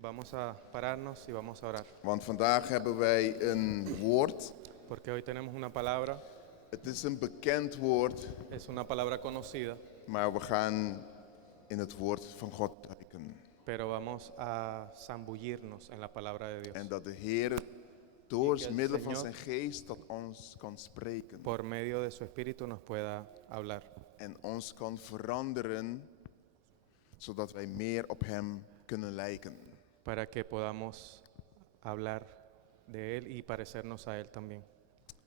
Vamos a pararnos y vamos a orar. Want vandaag hebben wij een woord. Porque hoy tenemos una palabra, Het is een bekend woord, es una palabra conocida, maar we gaan in het woord van God duiken. pero vamos a zambullirnos en la palabra de Dios. En dat de Heer door Y que el middel van Señor- zijn geest tot ons kan spreken. Por medio de su Espíritu nos pueda hablar. En ons kan veranderen, zodat wij meer op hem kunnen lijken. Para que podamos hablar de Él y parecernos a Él también.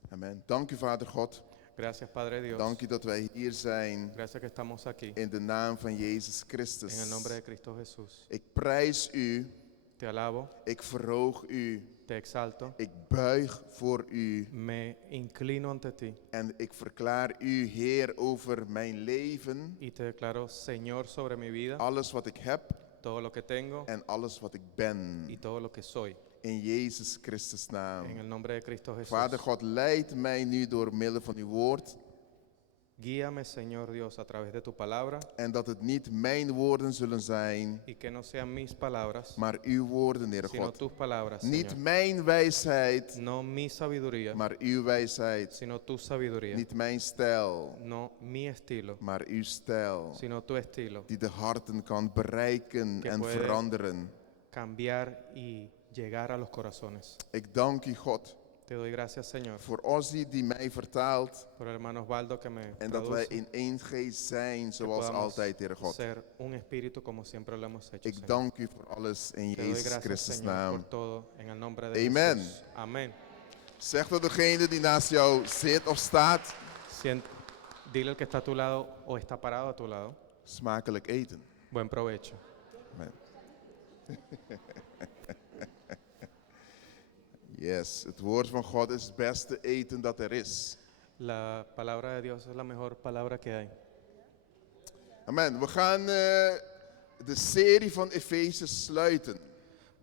Amen. Dank u Vader God. Gracias Padre Dios. Dank u dat wij hier zijn Gracias que estamos aquí. in de naam van Jezus En Christus. el nombre de Cristo Jesús. Ik prijs u, Te alabo, ik verhoog u, te exalto, ik buig voor u. me inclino ante ti En ik verklaar u Heer over mijn leven, y te declaro Señor sobre mi vida, alles wat ik heb todo lo que tengo en alles wat ik y ben. todo lo que soy. In Jezus Christus En naam. el nombre de Cristo Jesús. Vader God, leid mij nu door middel van uw woord. Guíame, Señor Dios, a través de tu palabra En dat het niet mijn woorden zullen zijn, y que no sean mis palabras, maar uw woorden, Heer sino God. tus palabras, Niet Señor. mijn wijsheid, No mi sabiduría, maar uw wijsheid. sino tu sabiduría. Niet mijn stijl, No mi estilo, maar uw stijl. sino tu estilo. Die de harten kan bereiken Que en puede- veranderen. Cambiar y llegar a los corazones. Ik dank u, God, Te doy gracias, Señor, voor Ozzy die mij vertaalt. por el hermano Osvaldo que me En dat wij traduce, in één geest zijn, que zoals podamos altijd, Heer God. ser un espíritu como siempre lo hemos hecho, Ik Señor. dank u voor alles in Te doy Jezus gracias, Christus' Señor, naam. por todo, en el nombre de Amen. Jesús. Amén. Zeg tot degene die naast jou zit of staat, Dile al que está a tu lado o está parado a tu lado, smakelijk eten. buen provecho. Amen. Yes, het woord van God is het beste eten dat er is. La palabra de Dios es la mejor palabra que hay. Amen. We gaan de serie van Efeze sluiten.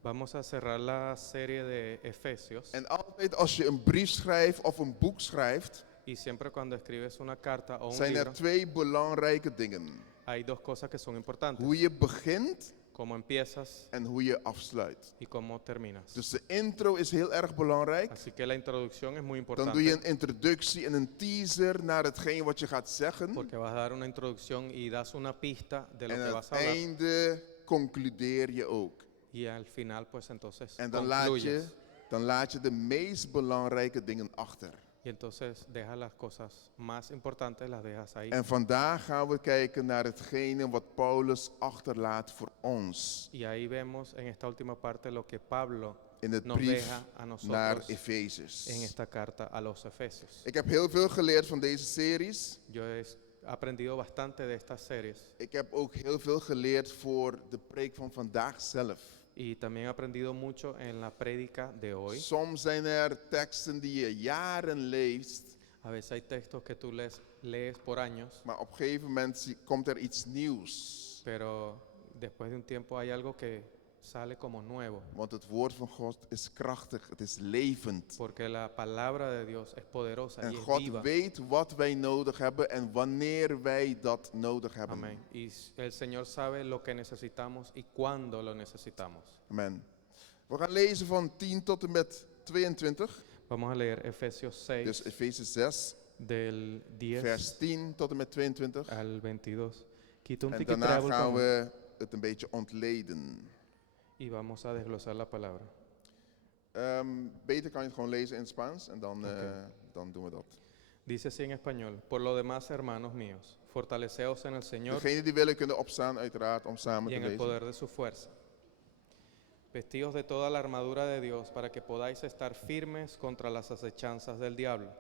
Vamos a cerrar la serie de Efesios En altijd als je een brief schrijft of een boek schrijft, y siempre cuando escribes una carta o un zijn libro er twee belangrijke dingen. hay dos cosas que son importantes, Hoe je begint cómo empiezas en hoe je afsluit. y cómo terminas. Dus de intro is heel erg belangrijk. Así que la introducción es muy Dan doe je importante een introductie en een teaser naar hetgeen wat je gaat zeggen. porque vas a dar una introducción y das una pista de lo En que aan vas het a hablar einde concludeer je ook. y al final pues entonces En dan concluyes laat je de meest belangrijke dingen achter. y entonces dejas las cosas más importantes, las dejas ahí. En vandaag gaan we kijken naar hetgene wat Paulus achterlaat voor ons. Y ahí vemos en esta última parte lo que Pablo In het nos brief deja a naar nosotros Efezes. en esta carta a los Efesios. Ik heb heel veel geleerd van deze series. Yo he aprendido bastante de estas series Ik heb ook heel veel geleerd voor de preek van vandaag zelf. y también he aprendido mucho en la prédica de hoy. Soms zijn er teksten die je jaren leest, A veces hay textos que tú lees por años, maar op een gegeven moment komt er iets nieuws. pero después de un tiempo hay algo que sale como nuevo, Want het woord van God is krachtig, het is levend. porque la palabra de Dios es poderosa En y es God viva. weet wat wij nodig hebben en wanneer wij dat nodig hebben. Amén. Y el Señor sabe lo que necesitamos y cuándo lo necesitamos. Amen. We gaan lezen van 10 tot en met 22. Vamos a leer Efesios 6 Dus Efeze 6, del 10 vers 10 tot en met 22. al 22. Quita un En ticket daarna travel gaan we het een beetje ontleden. y vamos a desglosar la palabra. Beter kan je het gewoon lezen in het Spaans en dan, Oké. dan doen we dat. Dice así en español: Por lo demás, hermanos míos, fortaleceos en el Señor Degenen die willen kunnen opstaan uiteraard om samen y te en el lezen. poder de su fuerza. Vestíos de toda la armadura de Dios para que podáis estar firmes contra las acechanzas del diablo.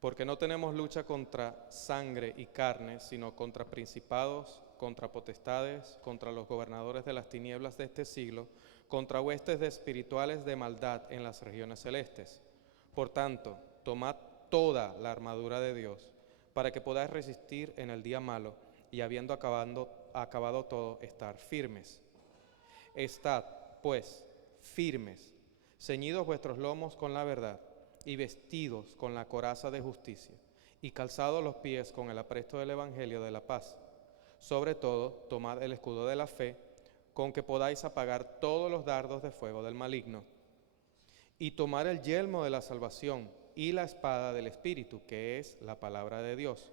Porque no tenemos lucha contra sangre y carne, sino contra principados, contra potestades, contra los gobernadores de las tinieblas de este siglo, contra huestes espirituales de maldad en las regiones celestes. Por tanto, tomad toda la armadura de Dios, para que podáis resistir en el día malo y habiendo acabado todo, estar firmes. Estad, pues, firmes, ceñidos vuestros lomos con la verdad, y vestidos con la coraza de justicia, y calzados los pies con el apresto del Evangelio de la paz. Sobre todo, tomad el escudo de la fe, con que podáis apagar todos los dardos de fuego del maligno, y tomar el yelmo de la salvación y la espada del Espíritu, que es la palabra de Dios,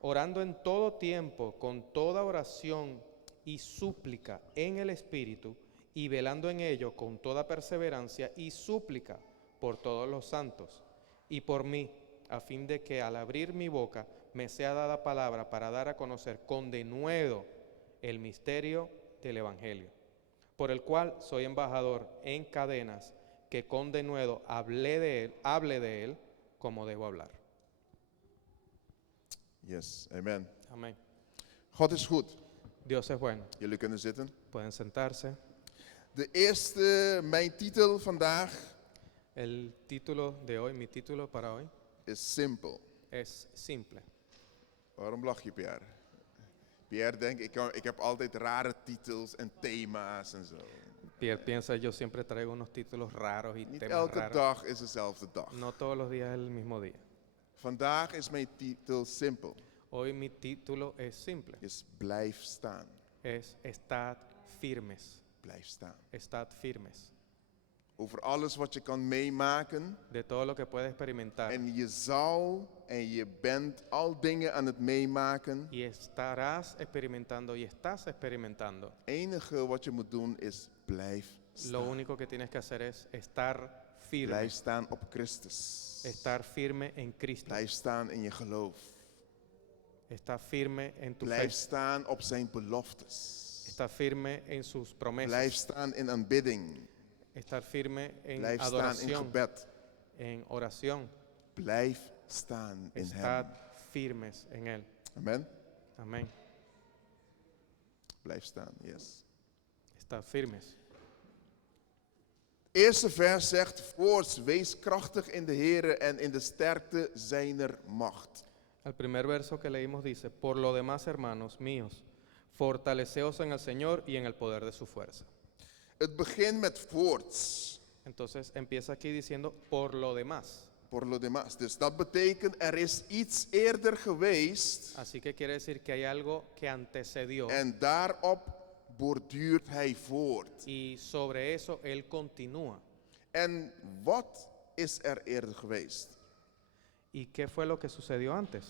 orando en todo tiempo con toda oración y súplica en el Espíritu, y velando en ello con toda perseverancia y súplica por todos los santos, y por mí, a fin de que al abrir mi boca me sea dada palabra para dar a conocer con denuedo el misterio del Evangelio, por el cual soy embajador en cadenas, que con denuedo hable de él como debo hablar. Yes, amen. Amén. God is goed. Dios es bueno. Jullie kunnen zitten. Pueden sentarse. Mijn titel vandaag El título de hoy, mi título para hoy, is simpel. es simple. Waarom lach je, Pierre? Pierre denkt, ik heb altijd rare titels en thema's en zo. Pierre piensa, yo siempre traigo unos títulos raros y Niet temas elke raros. dag is dezelfde dag. No todos los días es el mismo día. Vandaag is mijn titel simpel. Hoy mi título es simple. Is blijf staan. Es estad firmes. Blijf staan. Estad firmes. Over alles wat je kan meemaken. De todo lo que puedes experimentar. En je zal en je bent al dingen aan het meemaken. Y estarás experimentando y estás experimentando. Het enige wat je moet doen is blijf staan. Lo único que tienes que hacer es estar firme. Blijf staan op Christus. Estar firme en Cristo. Blijf staan in je geloof. Estar firme en tu Blijf fe. staan op zijn beloftes. Estar firme en sus promesas. Blijf staan in aanbidding. Estar firme en Blijf staan in adoración, gebed. en oración. Blijf staan in Estad hem. firmes en Él. Amen. Amén. Blijf staan, yes. Estad firmes. Eerste vers zegt, voorts, wees krachtig in de Here en in de sterkte zijner macht. El primer verso que leímos dice, por lo demás, hermanos míos, fortaleceos en el Señor y en el poder de su fuerza. Het begint met voorts. Entonces empieza aquí diciendo, por lo demás. Por lo demás. Dus dat betekent, er is iets eerder geweest Así que quiere decir que hay algo que antecedió en daarop borduurt hij voort. y sobre eso Él continúa. En wat is er eerder geweest? ¿Y qué fue lo que sucedió antes?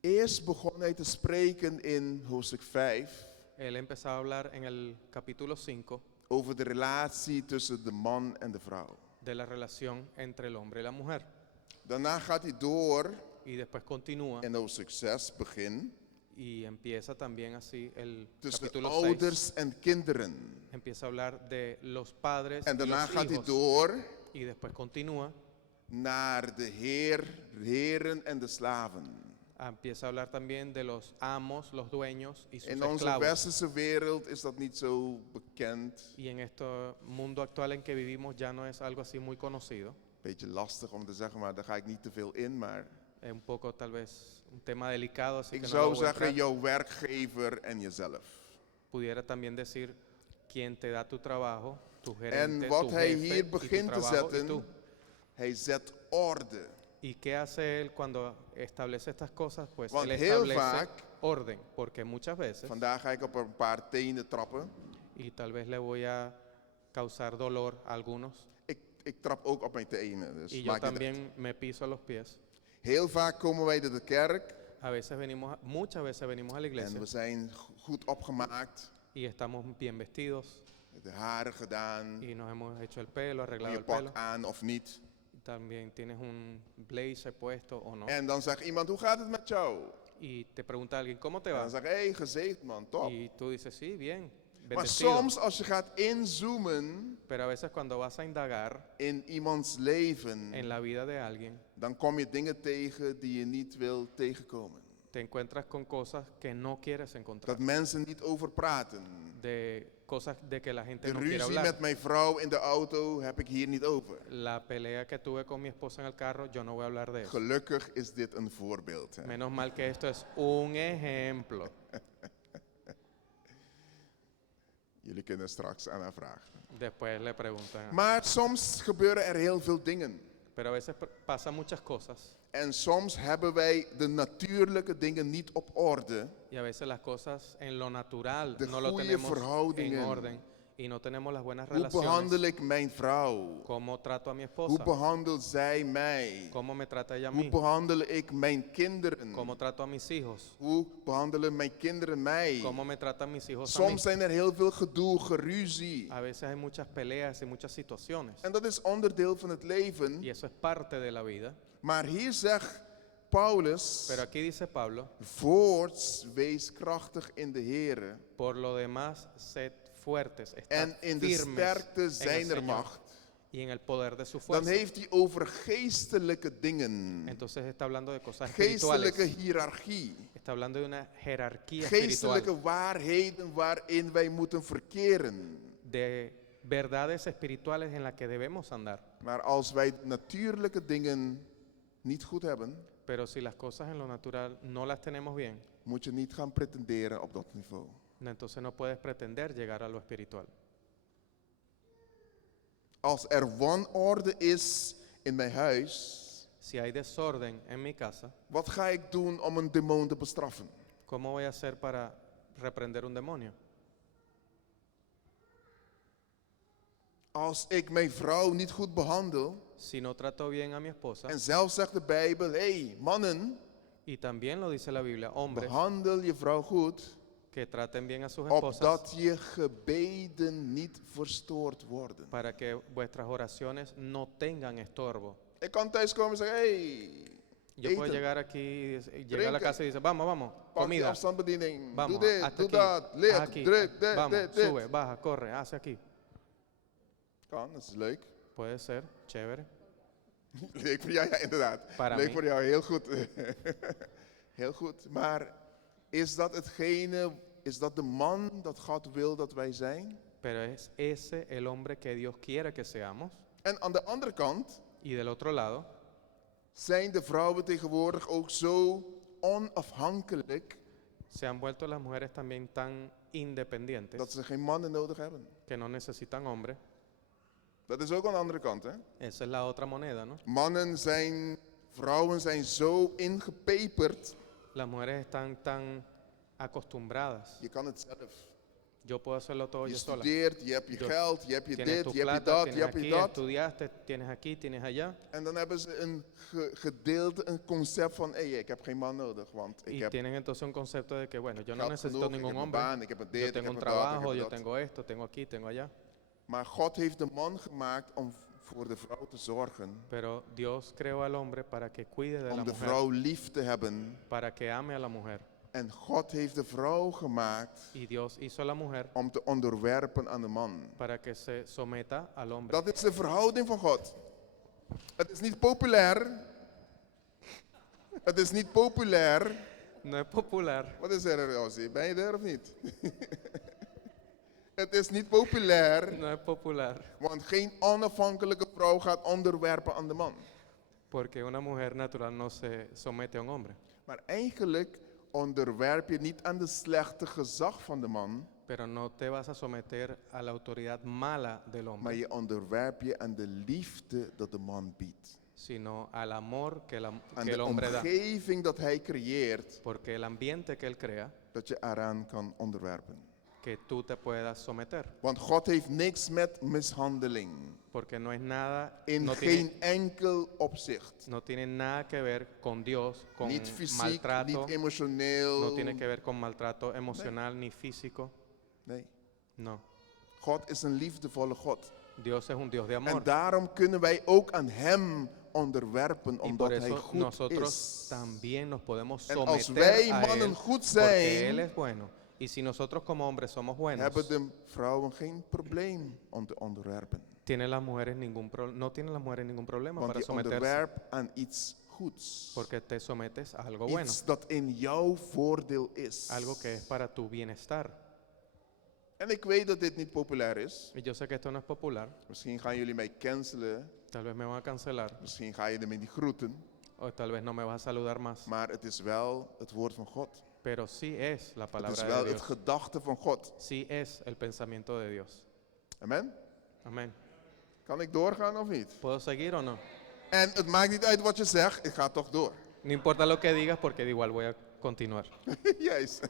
Eerst begon hij te spreken in hoofdstuk 5 Él empezó a hablar en el capítulo 5 over de relatie tussen de man en de vrouw. de la relación entre el hombre y la mujer. Daarna gaat hij door Y después continúa in hoofdstuk 6 begin y empieza también así el tussen capítulo 6. ouders en kinderen. Empieza a hablar de los padres En y daarna los gaat hij hijos. door Y después continúa, naar de heren en de slaven. empieza a hablar también de los amos, los dueños y sus In onze esclavos. westerse wereld is dat niet zo bekend. Y en este mundo actual en que vivimos ya no es algo así muy conocido. Beetje lastig om te zeggen, maar daar ga ik niet te veel in. Maar Es un poco tal vez un tema delicado, así ik que no zou lo voy a zeggen, entrar. jouw werkgever en jezelf. Pudiera también decir quién te da tu trabajo, tu En gerente, wat tu hij jefe hier y tu begint te trabajo y zetten, tú. hij zet orde. ¿Y qué hace él cuando establece estas cosas? Pues Want él heel establece vaak, orden, porque muchas veces, vandaag ga ik op een paar tenen trappen. y tal vez le voy a causar dolor a algunos, Ik trap ook op mijn tenen, dus y yo maakt niet uit. también me piso los pies. Heel vaak komen wij naar de kerk A veces muchas veces venimos a la en iglesia we zijn goed opgemaakt, y estamos bien vestidos de haren gedaan, y nos hemos hecho el pelo, arreglado je el pelo. pak aan of niet. También tienes un blazer puesto o no. En dan zegt iemand, hoe gaat het met jou? Y te pregunta alguien, ¿cómo te En va? dan zeg ik, hey, gezegend man, top. Y tú dices, sí, bien, Maar bendecido. soms als je gaat inzoomen Pero a veces cuando vas a indagar in iemands leven, en la vida de alguien, dan kom je dingen tegen die je niet wil tegenkomen. te encuentras con cosas que no quieres encontrar. Dat mensen niet over praten. De cosas de que la gente De no quiere ruzie hablar. met mijn vrouw in de auto heb ik hier niet over. La pelea que tuve con mi esposa en el carro, yo no voy a hablar de eso. Gelukkig is dit een voorbeeld. Hè. Menos mal que esto es un ejemplo. Jullie kunnen straks aan haar vragen. Después le preguntan. Maar soms gebeuren er heel veel dingen. Pero a veces pasan muchas cosas En soms hebben wij de natuurlijke dingen niet op orde. y a veces las cosas en lo natural De no lo goede tenemos en verhoudingen. orden y no tenemos las buenas Hoe behandel relaciones. ik mijn vrouw? ¿Cómo trato a mi Hoe esposa? behandelt zij mij? ¿Cómo me trata ella a Hoe mí? behandel ik mijn kinderen? ¿Cómo trato a mis hijos? Hoe behandelen mijn kinderen mij? ¿Cómo me tratan mis hijos a mí? Soms zijn er heel veel gedoe, geruzie. A veces hay muchas peleas y muchas situaciones En dat is onderdeel van het leven. y eso es parte de la vida. Maar hier zegt Paulus, Pero aquí dice Pablo, voorts wees krachtig in de Here por lo demás, sed fuertes, estad en in de firmes sterkte en el zijner Señor macht. y en el poder de su Dan fuerza. heeft hij over geestelijke dingen. Entonces está hablando de cosas Geestelijke espirituales. hiërarchie. Está hablando de una jerarquía espiritual, Geestelijke waarheden waarin wij moeten verkeren. de verdades espirituales en las que debemos andar. Maar als wij natuurlijke dingen niet goed hebben, Pero si las cosas en lo natural no las tenemos bien, moet je niet gaan pretenderen op dat niveau. entonces no puedes pretender llegar a lo espiritual. Als er wanorde is in mijn huis, Si hay desorden en mi casa, wat ga ik doen om een demon te bestraffen? ¿cómo voy a hacer para reprender un demonio? Als ik mijn vrouw niet goed behandel, Si no trato bien a mi esposa, en zelfs zegt de Bijbel, hey mannen, y también lo dice la Biblia, hombres behandel je vrouw goed, que traten bien a sus esposas opdat je gebeden niet verstoord worden. para que vuestras oraciones no tengan estorbo. Ik kan thuis komen en zeggen, hey, Yo puedo eten, llegar aquí, llega a la Drinken. casa y dice, vamos, vamos, pak die comida, afstandsbediening, vamos, doe dit, hasta doe aquí, dat, haz leer, aquí, druk, vamos, dit. sube, baja, corre, hace aquí. Kan, dat is leuk. Puede ser, chévere. Leuk voor jou, ja inderdaad. Para Leuk mí. voor jou, heel goed. Heel goed, maar is dat hetgene, is dat de man dat God wil dat wij zijn? Pero es ese el hombre que Dios quiere que seamos. En aan de andere kant Y del otro lado, zijn de vrouwen tegenwoordig ook zo onafhankelijk se han vuelto las mujeres también tan independientes dat ze geen mannen nodig hebben. que no necesitan hombres. Dat is ook aan de andere kant, hè? Esa es la otra moneda, ¿no? Vrouwen zijn zo ingepeperd. Las mujeres están tan acostumbradas. Je kan het zelf. Yo puedo hacerlo todo Je yo sola. studeert, je hebt je Yo- geld, je hebt je Tienes dit, tu je hebt je plata, dat, je tienes hebt je aquí, dat. estudiaste, tienes aquí, tienes allá. En dan hebben ze een gedeelte, een concept van, hey, ik heb geen man nodig, want ik Y heb tienen entonces un concepto de que, bueno, yo no geld necesito genoeg, ik ningún heb een hombre. baan, ik heb een Yo dit, ik tengo heb un een dat, ik trabajo, heb yo dat. tengo esto, tengo aquí, tengo allá. Maar God heeft de man gemaakt om voor de vrouw te zorgen. Pero Dios creó al hombre para que cuide de la Om de mujer, vrouw lief te hebben. para que ame a la mujer. En God heeft de vrouw gemaakt Y Dios hizo a la mujer om te onderwerpen aan de man. para que se someta al hombre. Dat is de verhouding van God. Het is niet populair. Het is niet populair. No es popular, Wat is er, Ozzy? Ben je er of niet? Het is niet populair, no es popular, want geen onafhankelijke vrouw gaat onderwerpen aan de man. porque una mujer natural no se somete a un hombre. Maar eigenlijk onderwerp je niet aan de slechte gezag van de man, Pero no te vas a someter a la autoridad mala del maar hombre, je onderwerp je aan de liefde dat de man biedt. sino al amor que, Aan que el de hombre da. omgeving dat hij creëert, Porque el ambiente que él crea, dat je eraan kan onderwerpen. que tú te puedas someter. Want God heeft niks met mishandeling. Porque no es nada, In no geen tiene, enkel opzicht. no tiene nada que ver con Dios, con Niet fysiek, maltrato, niet emotioneel. no tiene que ver con maltrato emocional ni físico. Nee. No. God is een liefdevolle God. Dios es un Dios de En amor. daarom kunnen wij ook aan Hem onderwerpen, Y omdat por Hij eso goed nosotros is. también nos podemos En als someter wij a mannen Él, goed porque Él zijn, es bueno. Y si nosotros como hombres somos buenos, hebben de vrouwen geen probleem om te onderwerpen. tienen las mujeres no tienen las mujeres ningún problema Want para je someterse, onderwerpt aan iets goeds. porque te sometes a algo bueno, Iets dat in jouw voordeel is. algo que es para tu bienestar. En ik weet dat dit niet populair is. Y yo sé que esto no es popular, Misschien gaan jullie mij cancelen. tal vez me van a cancelar, Misschien ga je me niet groeten. o tal vez no me vas a saludar más, Maar het is wel het woord van God. pero sí es la Het palabra is de wel het Dios, gedachte van God. sí es el pensamiento de Dios. Amen? Amén. Kan ik doorgaan of niet? ¿Puedo seguir o no? En het maakt niet uit wat je zegt, ik ga toch door. No importa lo que digas porque de igual voy a continuar. Juist.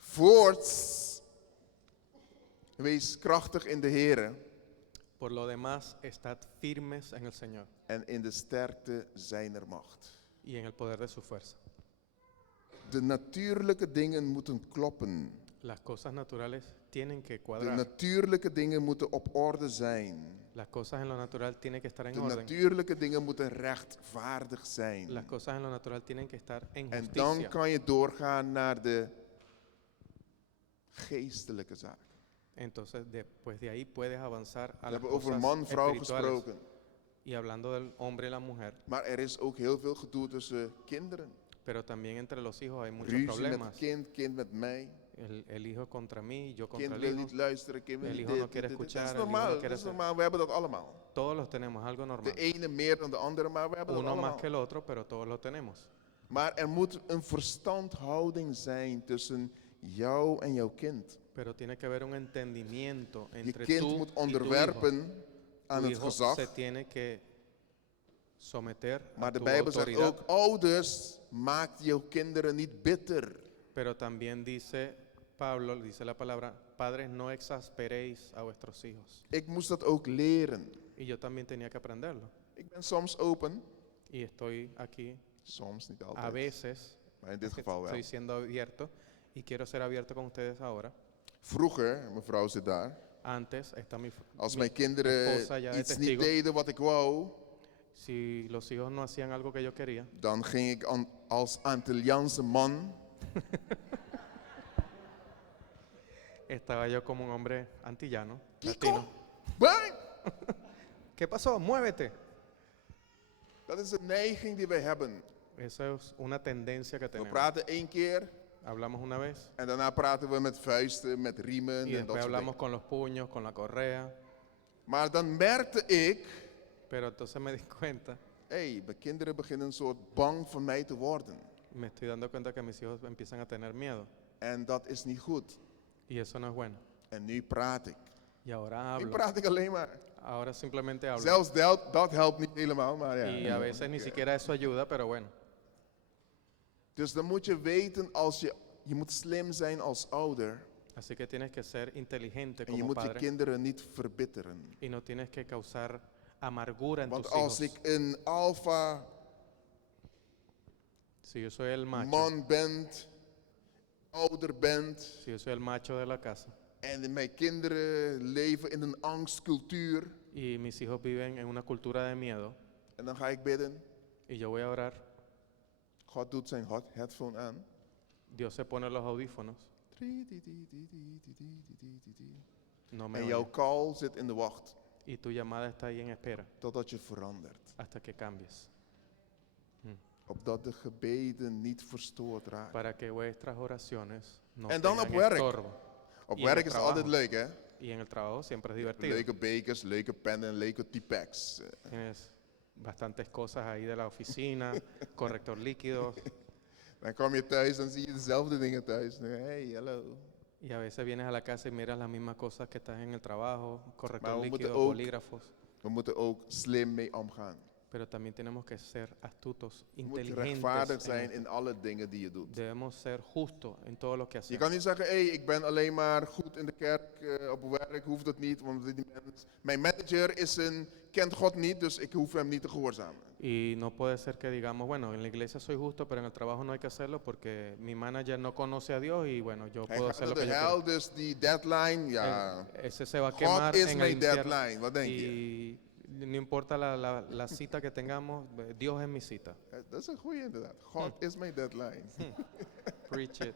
Voorts, wees krachtig in de Heer Por lo demás, estad firmes en el Señor en in de sterkte zijner macht. y en el poder de su fuerza. De natuurlijke dingen moeten kloppen. Las cosas naturales tienen que De cuadrar. natuurlijke dingen moeten op orde zijn. Las cosas en lo natural tienen que estar en De orden. natuurlijke dingen moeten rechtvaardig zijn. Las cosas en lo natural tienen que estar en En dan justicia. kan je doorgaan naar de geestelijke zaken. Entonces, después de ahí puedes avanzar We a las hebben over cosas man-vrouw espirituales. gesproken. Y hablando del hombre y la mujer, Maar er is ook heel veel gedoe tussen kinderen. pero también entre los hijos hay muchos Ruzie met problemas. kind met mij. El hijo contra mí, yo contra Kind el wil hijo. niet luisteren, kind wil El niet hijo no dit, quiere dit, dit. escuchar, Dat is el hijo no normaal, quiere dat is hacer. normaal. We hebben dat allemaal. Todos los tenemos, algo normal. De ene meer dan de andere, maar we hebben dat Uno más allemaal. que el otro, pero todos lo tenemos. Maar er moet een verstandhouding zijn tussen jou en jouw kind. Pero tiene que haber un entendimiento Je entre kind tú moet y tu hijo. onderwerpen aan Tu het hijo gezag. se tiene que someter a Maar de tu Bijbel zegt autoridad. ook, ouders, maak jouw kinderen niet bitter. Pero también dice Pablo, dice la palabra, padres, no exasperéis a vuestros hijos. Ik moest dat ook leren. Y yo también tenía que aprenderlo. Ik ben soms open, Y estoy aquí soms niet a altijd, veces, maar in dit geval wel. estoy siendo abierto y quiero ser abierto con ustedes ahora. Vroeger, mevrouw zit daar, Antes está als mi mijn kinderen esposa ya de iets niet testigo. deden wat ik wou, Si los hijos no hacían algo que yo quería, dan ging ik als Antilliaanse man estaba yo como un hombre antillano, Kiko, latino. bang! ¿Qué pasó? Muévete. Dat is een neiging die wij hebben. Esa es una tendencia que We tenemos. praten één keer Hablamos una vez en daarna praten we met vuisten, met riemen y en dat después soort hablamos dingen. con los puños, con la correa. Maar dan merkte ik, Pero entonces me di cuenta, hé, mijn kinderen beginnen een soort bang van mij te worden. me estoy dando cuenta que mis hijos empiezan a tener miedo. En dat is niet goed. Y eso no es bueno. En nu praat ik. Y ahora Nu hablo. praat ik alleen maar. Ahora simplemente hablo. Zelfs dat helpt niet helemaal, maar ja. Y a veces ni siquiera eso ayuda, pero bueno. Dus dan moet je weten, je moet slim zijn als ouder. Así que tienes que ser inteligente En je como moet je padre kinderen niet verbitteren. y no tienes que causar amargura en Want tus als hijos. ik een alfa Si yo soy el macho, man ben, ouder ben, si yo soy el macho de la casa en mijn kinderen leven in een angstcultuur, y mis hijos viven en una cultura de miedo en dan ga ik bidden, y yo voy a orar, God doet zijn headphone aan. Dios se pone los audífonos, no me En oye. jouw call zit in de wacht, Y tu llamada está ahí en espera totdat je verandert. hasta que cambies, Opdat de gebeden niet verstoord raken. para que vuestras oraciones no En dan tengan op werk. estorbo. Op Y en werk het is het altijd trabajo. leuk, hè? Y en el trabajo siempre es divertido. Leuke bekers, leuke pennen, leuke Tipex. Tienes bastantes cosas ahí de la oficina, corrector líquidos, Dan kom je thuis, dan zie je dezelfde dingen thuis. Hey, hallo. y a veces vienes a la casa y miras las mismas cosas que estás en el trabajo, corrector Maar we moeten líquidos, ook- bolígrafos, We moeten ook slim mee omgaan. pero también tenemos que ser astutos, Je moet inteligentes. rechtvaardig en zijn esto. in alle dingen die je doet. Debemos ser justos en todo lo que Je hacemos. kan niet zeggen, hey, ik ben alleen maar goed in de kerk, op werk hoeft dat niet. Want mijn manager kent God niet, dus ik hoef hem niet te gehoorzamen. Y no puede ser que digamos, bueno, en la iglesia soy justo, pero en el trabajo no hay que hacerlo porque mi manager no conoce a Dios y bueno, yo Hij puedo gaat hacer naar lo de que yo hel, dus die deadline, ja. quiero. Ese se va a God quemar is en el mijn infierno. deadline, wat denk je? Y no importa la cita que tengamos, Dios es mi cita. Dat is een goeie inderdaad. God is mijn deadline. Preach it.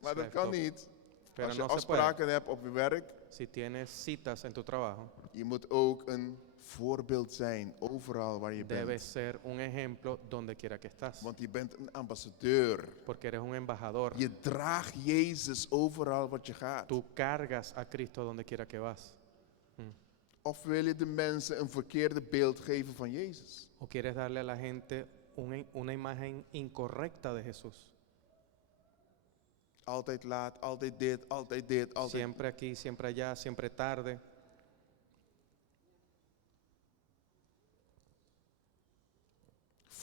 Maar dat Schrijf kan het op. niet. Pero Als je no se puede. afspraken hebt op je werk, Si tienes citas en tu trabajo, je moet ook een voorbeeld zijn overal waar je debes bent. ser un ejemplo donde quiera que estás. Want je bent een ambassadeur. Porque eres un embajador. Je draagt Jezus overal wat je gaat. Tú cargas a Cristo donde quiera que vas. Of wil je de mensen een verkeerde beeld geven van Jezus? O quieres darle a la gente una imagen incorrecta de Jesús. Altijd laat, altijd dit, altijd dit, altijd. Siempre aquí, siempre allá, siempre tarde.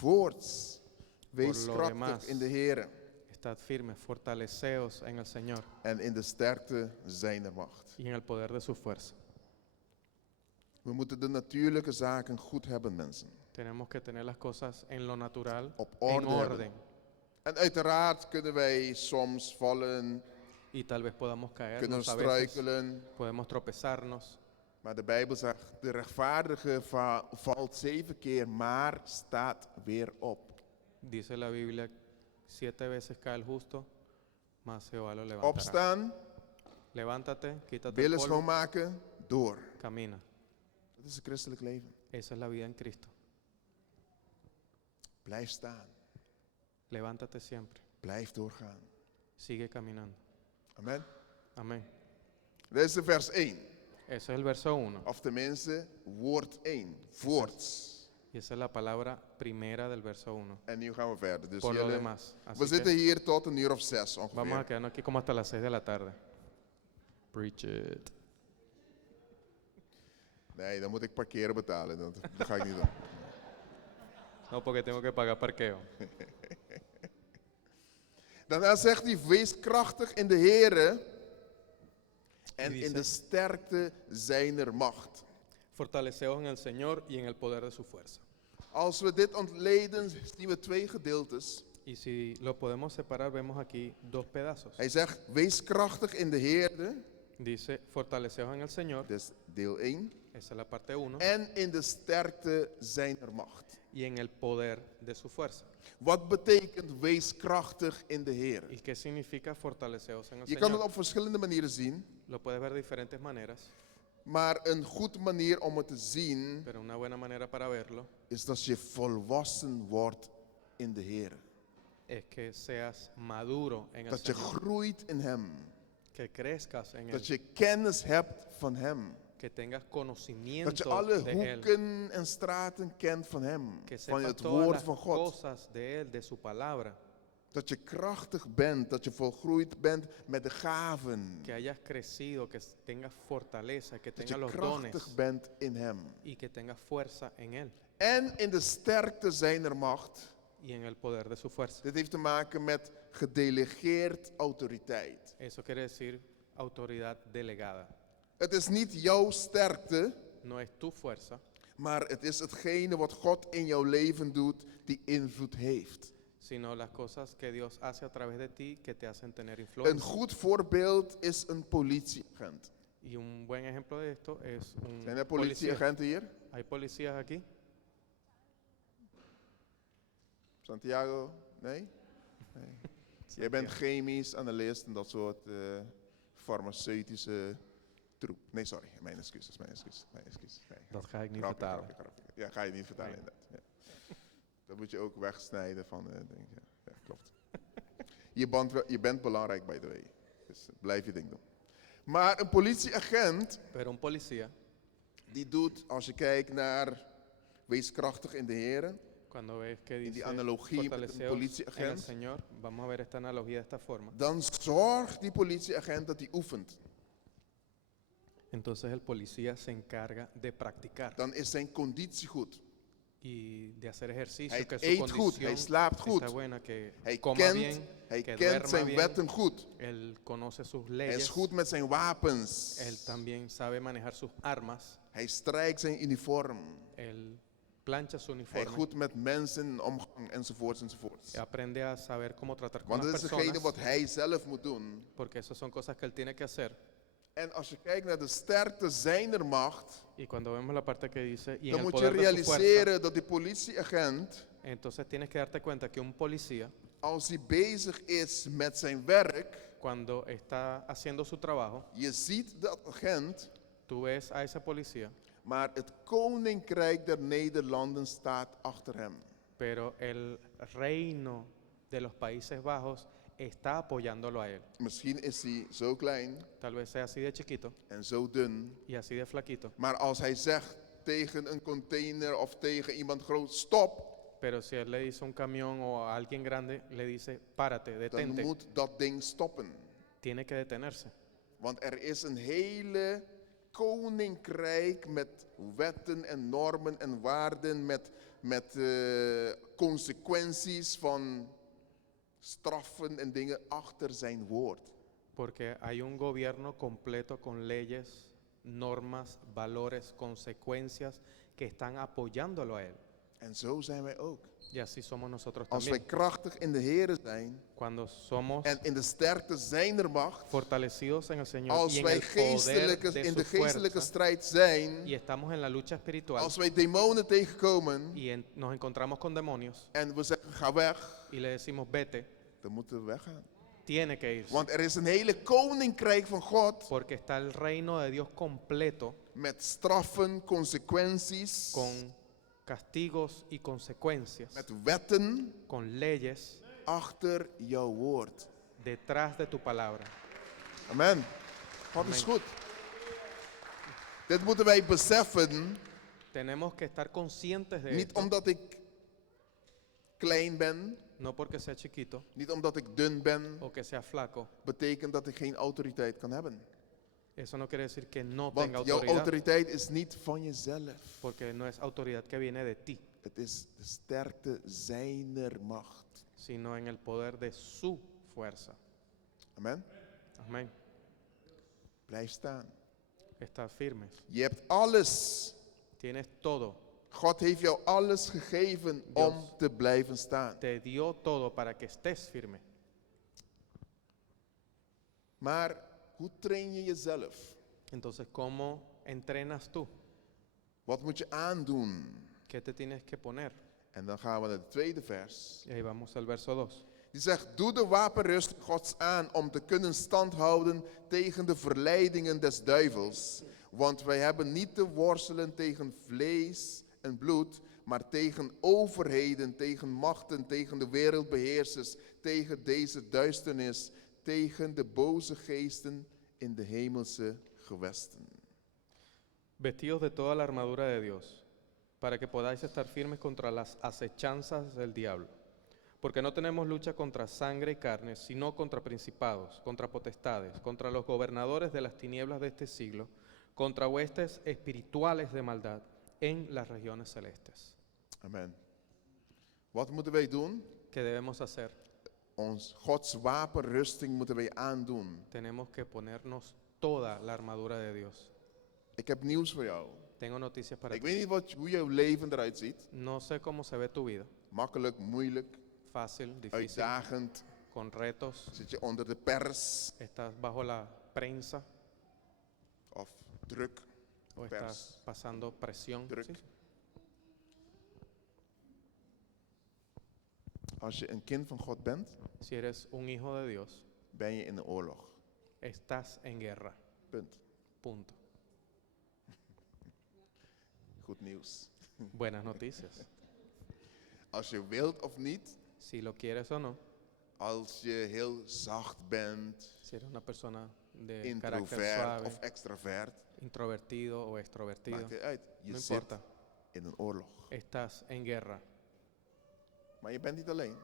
Voorts, wees lo krachtig demás. in de Heer Estad firmes, fortaleceos en el Señor en in de sterkte zijner macht. y en el poder de su fuerza. We moeten de natuurlijke zaken goed hebben, mensen. Tenemos que tener las cosas en lo natural, Op en orde hebben. orden. En uiteraard kunnen wij soms vallen, Y tal vez podamos kunnen caernos a veces, struikelen. podemos tropezarnos. Maar de Bijbel zegt, de rechtvaardige valt 7 keer, maar staat weer op. Dice la Biblia, 7 veces cae el justo, mas Jehová lo levantará. Opstaan, Levántate, quítate el billen polvo, schoonmaken, door. camina. Dat is het christelijk leven. Esa es la vida en Cristo. Blijf staan, Levántate siempre, blijf doorgaan. sigue caminando. Amen. Amén. Dit is de vers 1. Ese es el verso 1. Of tenminste, woord 1. Voorts. Y esa es la palabra primera del verso 1. En nu gaan we verder. Dus Por lo jullie, demás. Así we zitten que hier tot 1:06 vamos a ongeveer. quedarnos aquí como hasta las 6 de la tarde. Preach it. Nee, dan moet ik parkeren betalen. Dat ga ik niet doen. No, porque tengo que pagar parqueo. Daarna zegt hij, wees krachtig in de Here en Die in de sterkte zijner macht. Fortaleceos en el Señor y en el poder de su fuerza. Als we dit ontleden, zien we 2 gedeeltes. Y si lo podemos separar, vemos aquí 2 pedazos. Hij zegt, wees krachtig in de Heer, Dice, fortaleceos en el Señor, dat is deel 1. esa es la parte 1, En in de sterkte zijner macht. y en el poder de su fuerza. Wat betekent wees krachtig in de Heer? ¿Y qué significa fortaleceos en el Je kan het Señor? op verschillende manieren zien. Lo puedes ver de diferentes maneras, Maar een goede manier om het te zien pero una buena manera para verlo is dat je volwassen wordt in de Heer. es que seas maduro en el Dat je Señor, groeit in Hem. que crezcas en Dat Él, je kennis hebt van Hem. que tengas Dat je conocimiento alle de Él, hoeken en straten kent van Hem. que Van sepas het todas woord las van God. cosas de Él, de su palabra, Dat je krachtig bent. Dat je volgroeid bent met de gaven. que hayas crecido, que tengas fortaleza, que Dat tengas je los krachtig dones bent in Hem. y que tengas fuerza en Él En in de sterkte zijner macht. y en el poder de su fuerza. Dit heeft te maken met gedelegeerd autoriteit. Eso quiere decir autoridad delegada. Het is niet jouw sterkte, No es tu fuerza, maar het is hetgene wat God in jouw leven doet die invloed heeft. sino las cosas que Dios hace a través de ti que te hacen tener Een influencia. goed voorbeeld is een politieagent. Y un buen ejemplo de esto es un Zijn er policía. politieagenten hier? ¿Hay policías aquí? Santiago? Nee? Jij bent chemisch analist en dat soort farmaceutische troep. Nee, sorry. Mijn excuses. Nee. Dat ga ik niet Grapje, vertalen. grapje. Ja, ga je niet vertalen Nee. inderdaad. Ja. Dat moet je ook wegsnijden van ding. Ja, klopt. Je bent belangrijk, by the way. Dus blijf je ding doen. Maar een politieagent, Pero un policía, die doet, als je kijkt naar wees krachtig in de Heer. cuando ves que In die dice analogie met een fortaleceos en el politieagent, Señor, vamos a ver esta analogía de esta forma. dan zorgt die politieagent dat hij oefent. Entonces el policía se encarga de practicar Dan is zijn conditie goed. y de hacer ejercicio, Hij que su eet goed, condición hij slaapt goed. está buena, que Hij coma bien, que kent duerma zijn bien. wetten goed. Él conoce sus Hij is leyes, goed met zijn wapens. él también sabe manejar sus armas, Hij strijkt zijn uniform. él plancha su Hij uniforme, goed met mensen in omgang enzovoorts. aprende a saber cómo tratar con Want dat las is hetgene personas, wat hij zelf moet doen. porque esas son cosas que él tiene que hacer. En als je kijkt naar de sterkte zijner macht, Y cuando vemos la parte que dice, y en dan el moet je poder de su fuerza, realiseren dat die politieagent, entonces tienes que darte cuenta que un policía, als hij bezig is met zijn werk, cuando está haciendo su trabajo, je ziet dat agent, tú ves a ese policía, maar het koninkrijk der Nederlanden staat achter hem. pero el reino de los Países Bajos está apoyándolo a él. Misschien is hij zo klein Tal vez sea así de chiquito en zo dun, y así de flaquito, maar als hij zegt tegen een container of tegen iemand groot, stop, pero si él le dice a un camión o a alguien grande, le dice, párate, dan detente, moet dat ding stoppen. tiene que detenerse. Want er is een hele koninkrijk met wetten en normen en waarden, met met consequenties van straffen en dingen achter zijn woord. Porque hay un gobierno completo con leyes, normas, valores, consecuencias que están apoyándolo a él. En zo zijn wij ook. Y así somos nosotros Als wij también. krachtig in de Heer zijn Cuando somos en in de sterkte zijner macht, fortalecidos en el Señor als y en wij el poder geestelijke, de in su de geestelijke fuerza, strijd zijn, y estamos en la lucha espiritual als wij demonen tegenkomen y nos encontramos con demonios en we zeggen ga weg, y le decimos vete, dan moeten we weggaan. tiene que irse. Want er is een hele koninkrijk van God Porque está el reino de Dios completo met straffen, consequenties, con castigos y consecuencias, met wetten con leyes achter jouw woord. detrás de tu palabra. Amen. God is Amen. goed. Dit moeten wij beseffen, Tenemos que estar conscientes de niet esto, omdat ik klein ben, no porque sea chiquito niet omdat ik dun ben, o que sea flaco. betekent dat ik geen autoriteit kan hebben. Eso no quiere decir que no tenga Want jouw autoridad, autoriteit is niet van jezelf. porque no es autoridad que viene de ti, Het is de sterkte zijner macht. sino en el poder de su fuerza. Amen. Amén. Blijf staan. Estar firmes. Je hebt alles. Tienes todo. God heeft jou alles gegeven om Dios te blijven staan. Te dio todo para que estés firme. Maar hoe train je jezelf? Entonces, ¿cómo entrenas tú? Wat moet je aandoen? ¿Qué te tienes que poner? En dan gaan we naar het tweede vers. Y ahí vamos al verso 2. Die zegt, doe de wapenrust Gods aan om te kunnen standhouden tegen de verleidingen des duivels. Want wij hebben niet te worstelen tegen vlees en bloed, maar tegen overheden, tegen machten, tegen de wereldbeheersers, tegen deze duisternis, tegen de boze geesten in de hemelse gewesten. Vestidos de toda la armadura de Dios, para que podáis estar firmes contra las acechanzas del diablo. Porque no tenemos lucha contra sangre y carne, sino contra principados, contra potestades, contra los gobernadores de las tinieblas de este siglo, contra huestes espirituales de maldad en las regiones celestes. Amen. Wat moeten wij doen? ¿Qué debemos hacer? Ons Gods wapenrusting moeten wij aandoen. Tenemos que ponernos toda la armadura de Dios. Ik heb nieuws voor jou. Tengo noticias para Ik ti. weet niet hoe jouw leven eruit ziet. No sé cómo se ve tu vida. Makkelijk, moeilijk, Fácil, difícil, uitdagend. con retos. Zit je onder de pers Estás bajo la prensa of druk? o Pers. estás pasando presión. Druk. ¿Sí? Als je een kind van God bent, Si eres un hijo de Dios, ben je in een oorlog. estás en guerra. Punt. Punto. Goed nieuws. Buenas noticias. Als je wilt of niet, Si lo quieres o no, als je heel zacht bent, si eres una persona de carácter introvert suave, of extravert, introvertido o extrovertido, maakt het uit. Je no zit importa. in een oorlog. Estás en guerra, Maar je bent niet alleen.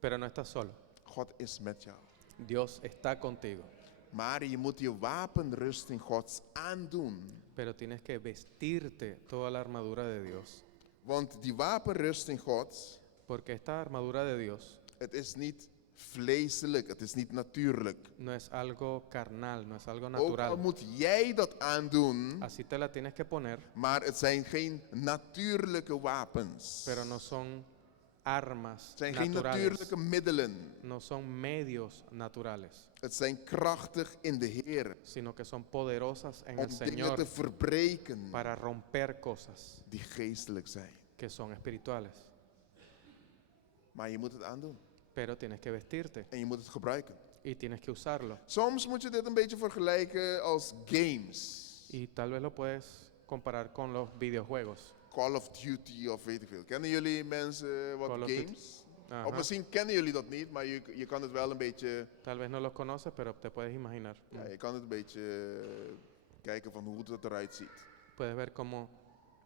pero no estás solo. God is met jou. Dios está contigo, Maar je moet je wapenrusting Gods aandoen. pero tienes que vestirte toda la armadura de Dios. Want die wapenrusting Gods, Porque esta armadura de Dios het is niet vleeselijk, het is niet natuurlijk. no es algo carnal, no es algo Ook al natural. moet jij dat aandoen, Así te la tienes que poner, maar het zijn geen natuurlijke wapens. pero no son armas Het zijn geen naturales, natuurlijke middelen. no son medios naturales, Het zijn krachtig in de Heer. sino que son poderosas en Om el dingen Señor te verbreken para romper cosas die geestelijk zijn. que son espirituales. Maar je moet het aandoen. Pero tienes que vestirte En je moet het gebruiken. y tienes que usarlo. Soms moet je dit een beetje vergelijken als games. Y tal vez lo puedes comparar con los videojuegos. Call of Duty of weet ik veel. Kennen jullie mensen wat Call of Duty. games? Ajá. Of misschien kennen jullie dat niet, maar je kan het wel een beetje, Tal vez no los conoces, pero te puedes imaginar. ja, je kan het een beetje kijken van hoe het eruit ziet. Puedes ver cómo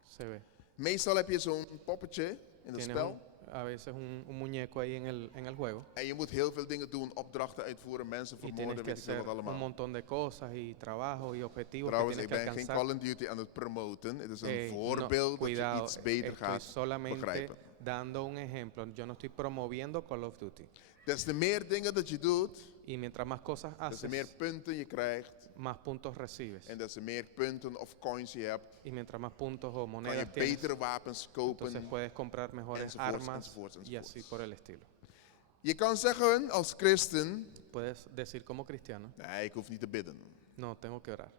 se ve. Meestal heb je zo'n poppetje in het Tienes spel. a veces un muñeco ahí en el juego. En je moet heel veel dingen doen, opdrachten uitvoeren, mensen Y tienes vermoorden, que weet ik veel hacer wat un allemaal. montón de cosas y trabajo y objetivos que Trouwens, tienes ik que ben geen alcanzar. Call of Duty aan het promoten. Het is een No, voorbeeld dat je cuidado, iets beter estoy gaat solamente begrijpen. dando un ejemplo. Yo no estoy promoviendo Call of Duty. Des te meer dingen dat je doet, Y mientras más cosas des te meer haces, punten je krijgt. más puntos recibes. En des te meer punten of coins je hebt, Y mientras más puntos o kan je monedas tienes, betere wapens entonces kopen. puedes comprar mejores enzovoorts, armas enzovoorts, y así enzovoorts. por el estilo. Je kan zeggen als christen, Puedes decir como cristiano, nee, ik hoef niet te bidden. no, tengo que orar.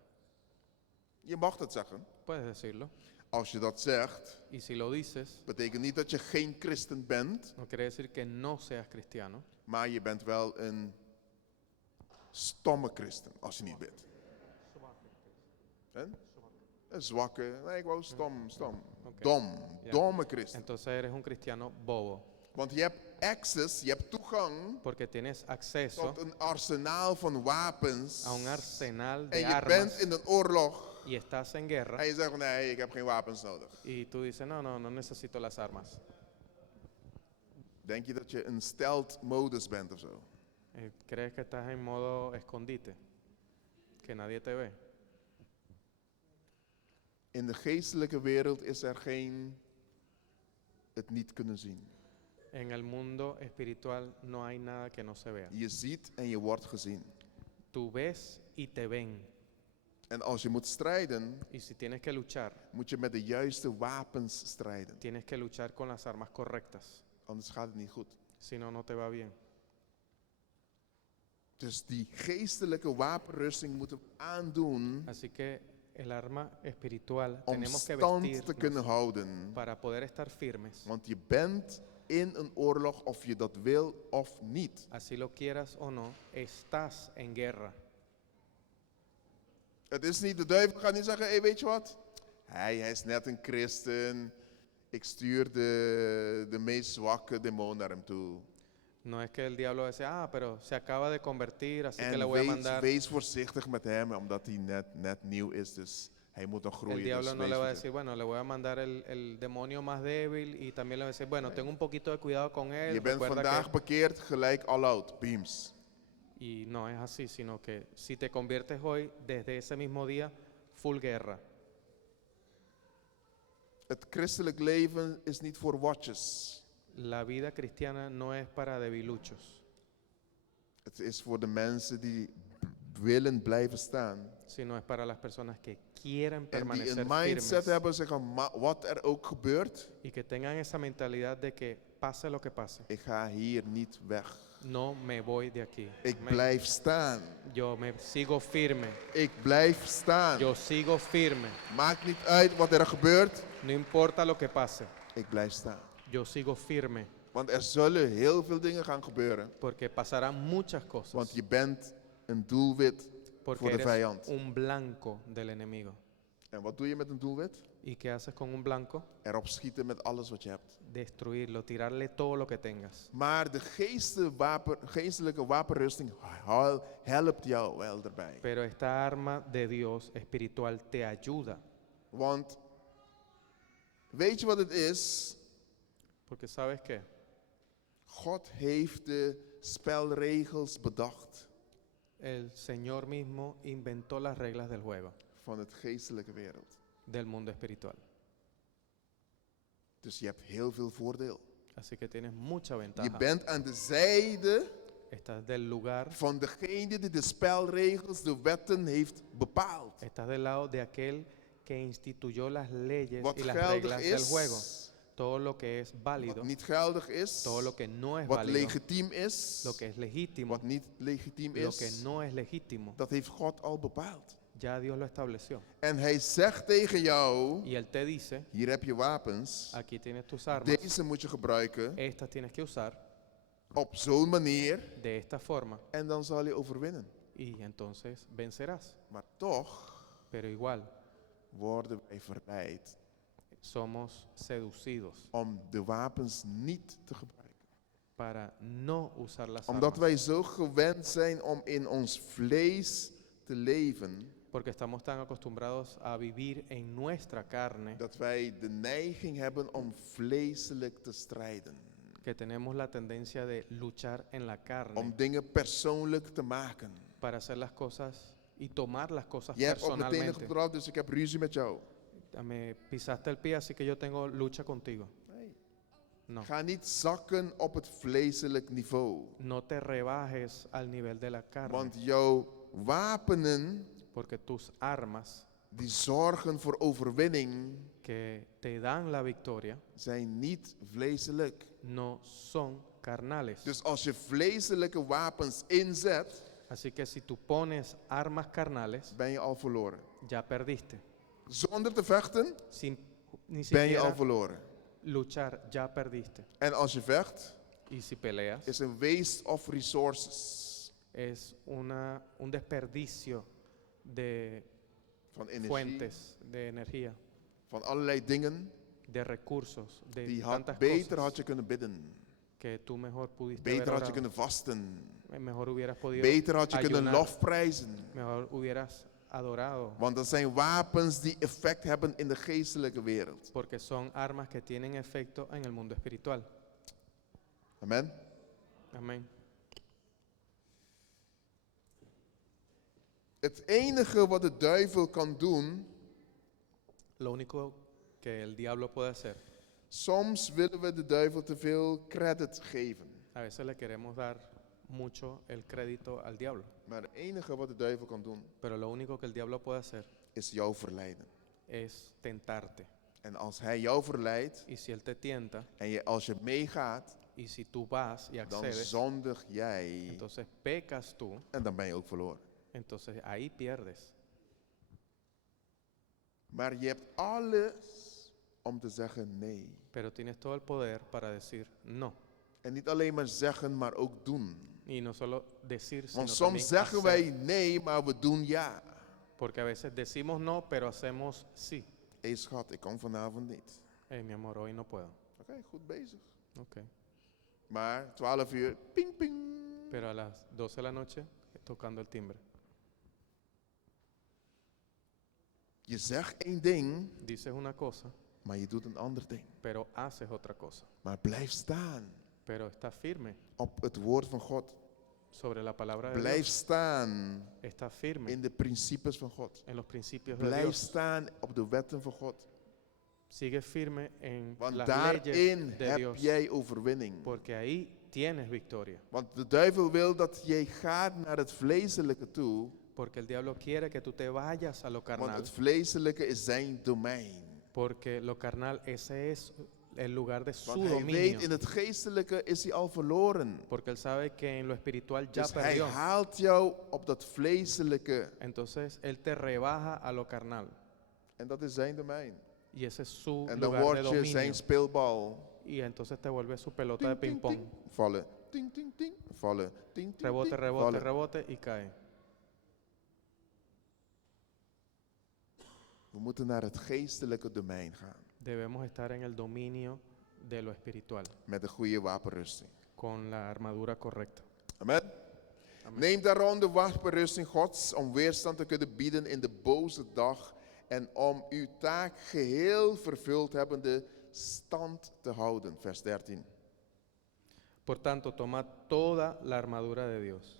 Je mag dat zeggen. Puedes decirlo. Als je dat zegt, Y si lo dices, betekent niet dat je geen christen bent, no quiere decir que no seas cristiano, maar je bent wel een stomme christen als je niet bidt. Een zwakke, nee, ik wou stom. Oké. Dom, Ja. domme christen. entonces eres un cristiano bobo, Want je hebt access, je hebt toegang porque tienes acceso tot een arsenaal van wapens. a un arsenal En de je armas bent in een oorlog. y estás en guerra En je zegt, nee, ik heb geen wapens nodig. y tú dices, no necesito las armas. Denk je dat je een stealth modus bent of zo? Crees que estás en modo escondite, que nadie te ve. In de geestelijke wereld is er geen het niet kunnen zien. En el mundo espiritual no hay nada que no se vea. Je ziet en je wordt gezien. Tú ves y te ven. En als je moet strijden, Y si tienes que luchar, moet je met de juiste wapens strijden. tienes que luchar con las armas correctas. Anders gaat het niet goed. Si no, no te va bien. Dus die geestelijke wapenrusting moeten we aandoen Así que el arma espiritual om tenemos que stand te kunnen vestirnos houden. para poder estar firmes. Want je bent in een oorlog of je dat wil of niet. Así lo quieras o no, estás en guerra. Het is niet, de duivel gaat niet zeggen, hey, weet je wat? Hij is net een christen. Ik stuur de meest zwakke demon naar hem toe. No es que el diablo dice, pero se acaba de convertir, así que le En voy a mandar. wees voorzichtig met hem, omdat hij net nieuw is. Dus hij moet nog groeien. El diablo dus no wees le va a voorzichtig. decir, bueno, le voy a mandar el demonio más débil y también le va a decir, bueno, ten un poquito de cuidado con él. Je bent recuerda vandaag bekeerd, gelijk all out. Beams. Y no es así, sino que si te conviertes hoy, desde ese mismo día, full guerra. Het christelijk leven is niet voor watches. La vida cristiana no es para debiluchos, Het is voor de mensen die willen blijven staan. sino es para las personas que quieren En die permanecer een mindset firmes hebben, zeggen, wat er ook gebeurt, y que tengan esa mentalidad de que pase lo que pase, ik ga hier niet weg. no me voy de aquí. Ik Amén. blijf staan. Yo me sigo firme, Ik blijf staan. yo sigo firme, Maakt niet uit wat er gebeurt, no importa lo que pase, ik blijf staan. yo sigo firme, Want er zullen heel veel dingen gaan gebeuren. porque pasarán muchas Want cosas, je bent een doelwit porque voor de eres vijand. un blanco del enemigo. En wat doe je met een doelwit? ¿Y qué haces con un blanco? Erop schieten met alles wat je hebt. Destruirlo, tirarle todo lo que tengas. Maar de geestelijke wapenrusting helpt jou wel erbij. Pero esta arma de Dios espiritual te ayuda. Want weet je wat het is? Porque sabes qué, God heeft de spelregels bedacht el Señor mismo inventó las reglas del juego, van het geestelijke wereld. del mundo espiritual. Dus je hebt heel veel voordeel. Así que tienes mucha Je ventaja. bent aan de zijde Estás del lugar, van degene die de spelregels, de wetten heeft bepaald. estás del lado de aquel que instituyó las leyes Wat y las geldig reglas del juego. is, Todo lo que es válido, wat niet geldig is, todo lo que no es wat válido, legitiem is, lo que es legítimo, wat niet legitiem lo que is, no es legítimo, dat heeft God al bepaald. ya Dios lo estableció. En hij zegt tegen jou, Y Él te dice, hier heb je wapens, aquí tienes tus armas, deze moet je gebruiken estas tienes que usar op zo'n manier de esta forma en dan zal je overwinnen. y entonces vencerás. Maar toch Pero igual worden wij verleid somos seducidos om de wapens niet te gebruiken. para no usar las Omdat armas. wij zo gewend zijn om in ons vlees te leven, Porque estamos tan acostumbrados a vivir en nuestra carne dat wij de neiging hebben om vleeselijk te strijden. que tenemos la tendencia de luchar en la om carne dingen persoonlijk te maken. para hacer las cosas y tomar las cosas Je hebt op mijn tenen personalmente. getrapt, dus ik heb ruzie met jou. Me pisaste el pie, así que yo tengo lucha contigo. Nee. No. Ga niet zakken op het vleeselijk niveau. No te rebajes al nivel de la carne, Want jouw wapenen, porque tus armas die zorgen voor overwinning, que te dan la victoria zijn niet vleeselijk. no son carnales. Dus als je vleeselijke wapens inzet, Así que si tú pones armas carnales, ben je al verloren. ya perdiste. Zonder te vechten, Sin ni ben je al siquiera verloren. luchar, ya perdiste. En als je vecht, Y si peleas, is een waste of resources. es un desperdicio de Van energie, fuentes de energía, van allerlei dingen. de recursos, de Die tantas beter had cosas je kunnen bidden. que tú mejor pudiste Beter haber had je orado. kunnen vasten. Mejor hubieras podido Beter had je kunnen ayunar, lofprijzen. mejor hubieras adorado, Want dat zijn wapens die effect hebben in de geestelijke wereld. porque son armas que tienen efecto en el mundo espiritual. Amen. Amén. Het enige wat de duivel kan doen, Lo único que el diablo puede hacer, soms willen we de duivel te veel credit geven. a veces le queremos dar mucho el crédito al diablo, Maar het enige wat de duivel kan doen, pero lo único que el diablo puede hacer is jou verleiden. es tentarte. En als hij jou verleidt Y si él te tienta, en als je meegaat, y si tú vas y dan accedes, zondig jij. entonces pecas tú, En dan ben je ook verloren. entonces ahí pierdes. Maar je hebt alles om te zeggen nee. Pero tienes todo el poder para decir no. En niet alleen maar zeggen, maar ook doen. Y no solo decir, sino Want soms también zeggen hacer. wij nee, maar we doen ja. Porque a veces decimos no, pero hacemos sí. Hé schat, ik kan vanavond niet. Hey, mi amor, hoy no puedo. Oké, goed bezig. Okay. Maar 12 uur, ping ping. Pero a las 12 de la noche, tocando el timbre. Je zegt één ding, Dices una cosa, maar je doet een ander ding. pero haces otra cosa. Maar blijf staan Pero estás firme op het woord van God. sobre la palabra de Blijf Dios. staan Estás firme in de principes van God. en los principios de Blijf Dios. staan op de wetten van God. Sigue firme en Want las daarin leyes de heb Dios. jij overwinning. Porque ahí tienes victoria. Want de duivel wil dat jij gaat naar het vleeselijke toe. Porque el diablo quiere que tú te vayas a lo Want carnal. het vleeselijke is zijn domein. Porque lo carnal, ese es el lugar de su Want hij dominio. weet, in het geestelijke is hij al verloren. Porque él sabe que en lo espiritual ya Dus hij perdió. haalt jou op dat vleeselijke. Entonces él te rebaja a lo carnal. En dat is zijn domein. Y ese es su En dan lugar de word je dominio. zijn speelbal. Y entonces te vuelve su pelota de Ting, ting, ping-pong. ting. Vallen. Ting, ting, ting. Vallen. Ting, ting, Rebote, ting. rebote, Vallen. rebote y cae. We moeten naar het geestelijke domein gaan. Debemos estar en el dominio de lo espiritual, Met de goede wapenrusting. con la armadura correcta. Amen. Amen. Neem daarom de wapenrusting Gods om weerstand te kunnen bieden in de boze dag en om uw taak geheel vervuld hebbende stand te houden. Vers 13. Por tanto, tomad toda la armadura de Dios,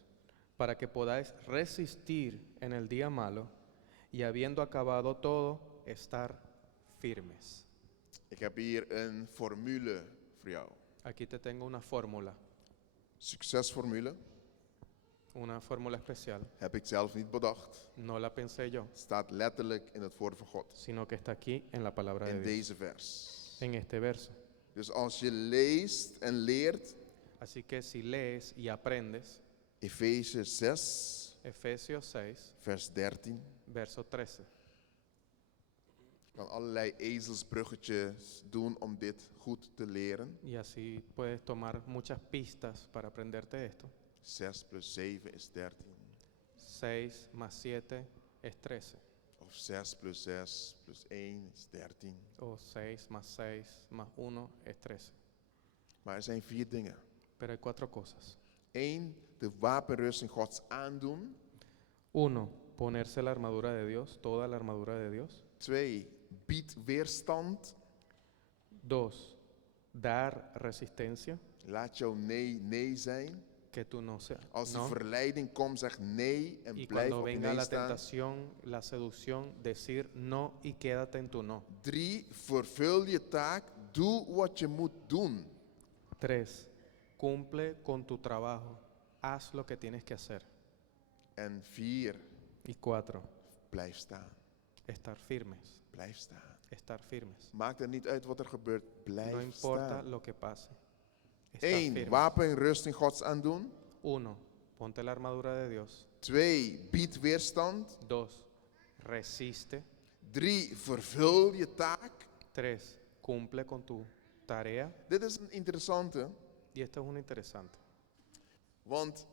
para que podáis resistir en el día malo y habiendo acabado todo, estar firmes. Ik heb hier een formule voor jou. Aquí te tengo una fórmula especial. Heb ik zelf niet bedacht. No la pensé yo, Staat letterlijk in het woord van God. sino que está aquí en la palabra de In Dios, deze vers. en este verso. Dus als je leest en leert Así que si lees y aprendes Efesiërs 6, Efesios 6, vers 13. verso 13. Je kan allerlei ezelsbruggetjes doen om dit goed te leren. Y así puedes tomar muchas pistas para aprenderte esto. 6 plus 7 is 13. 6 más 7 es 13. Of 6 plus 6 plus 1 is 13. O 6 más 6 más 1 es 13. Maar er zijn 4 dingen. Pero hay 4 cosas. 1, de wapenrusting Gods aandoen. 1, ponerse la armadura de Dios, toda la armadura de Dios. 2, bied weerstand. 2, dar resistencia. Laat jouw nee nee zijn. que tú no seas. Als die ¿no? verleiding komt, zeg nee en Y blijf cuando op je venga nee la staan. tentación, la seducción, decir no y quédate en tu no. 3, vervul je taak. Doe wat je moet doen. 3, cumple con tu trabajo. Haz lo que tienes que hacer. En 4, Y 4, blijf staan. estar firmes. Blijf staan. Estar firmes. Maakt er niet uit wat er gebeurt. No Blijf importa staan. lo que pase. Estar 1, firmes. wapen en rusting Gods aandoen. 1, ponte la armadura de Dios. 2, bied weerstand. 2, resiste. 3, vervul je taak. 3, cumple con tu tarea. Dit is een interessante, Y esto es un interesante. want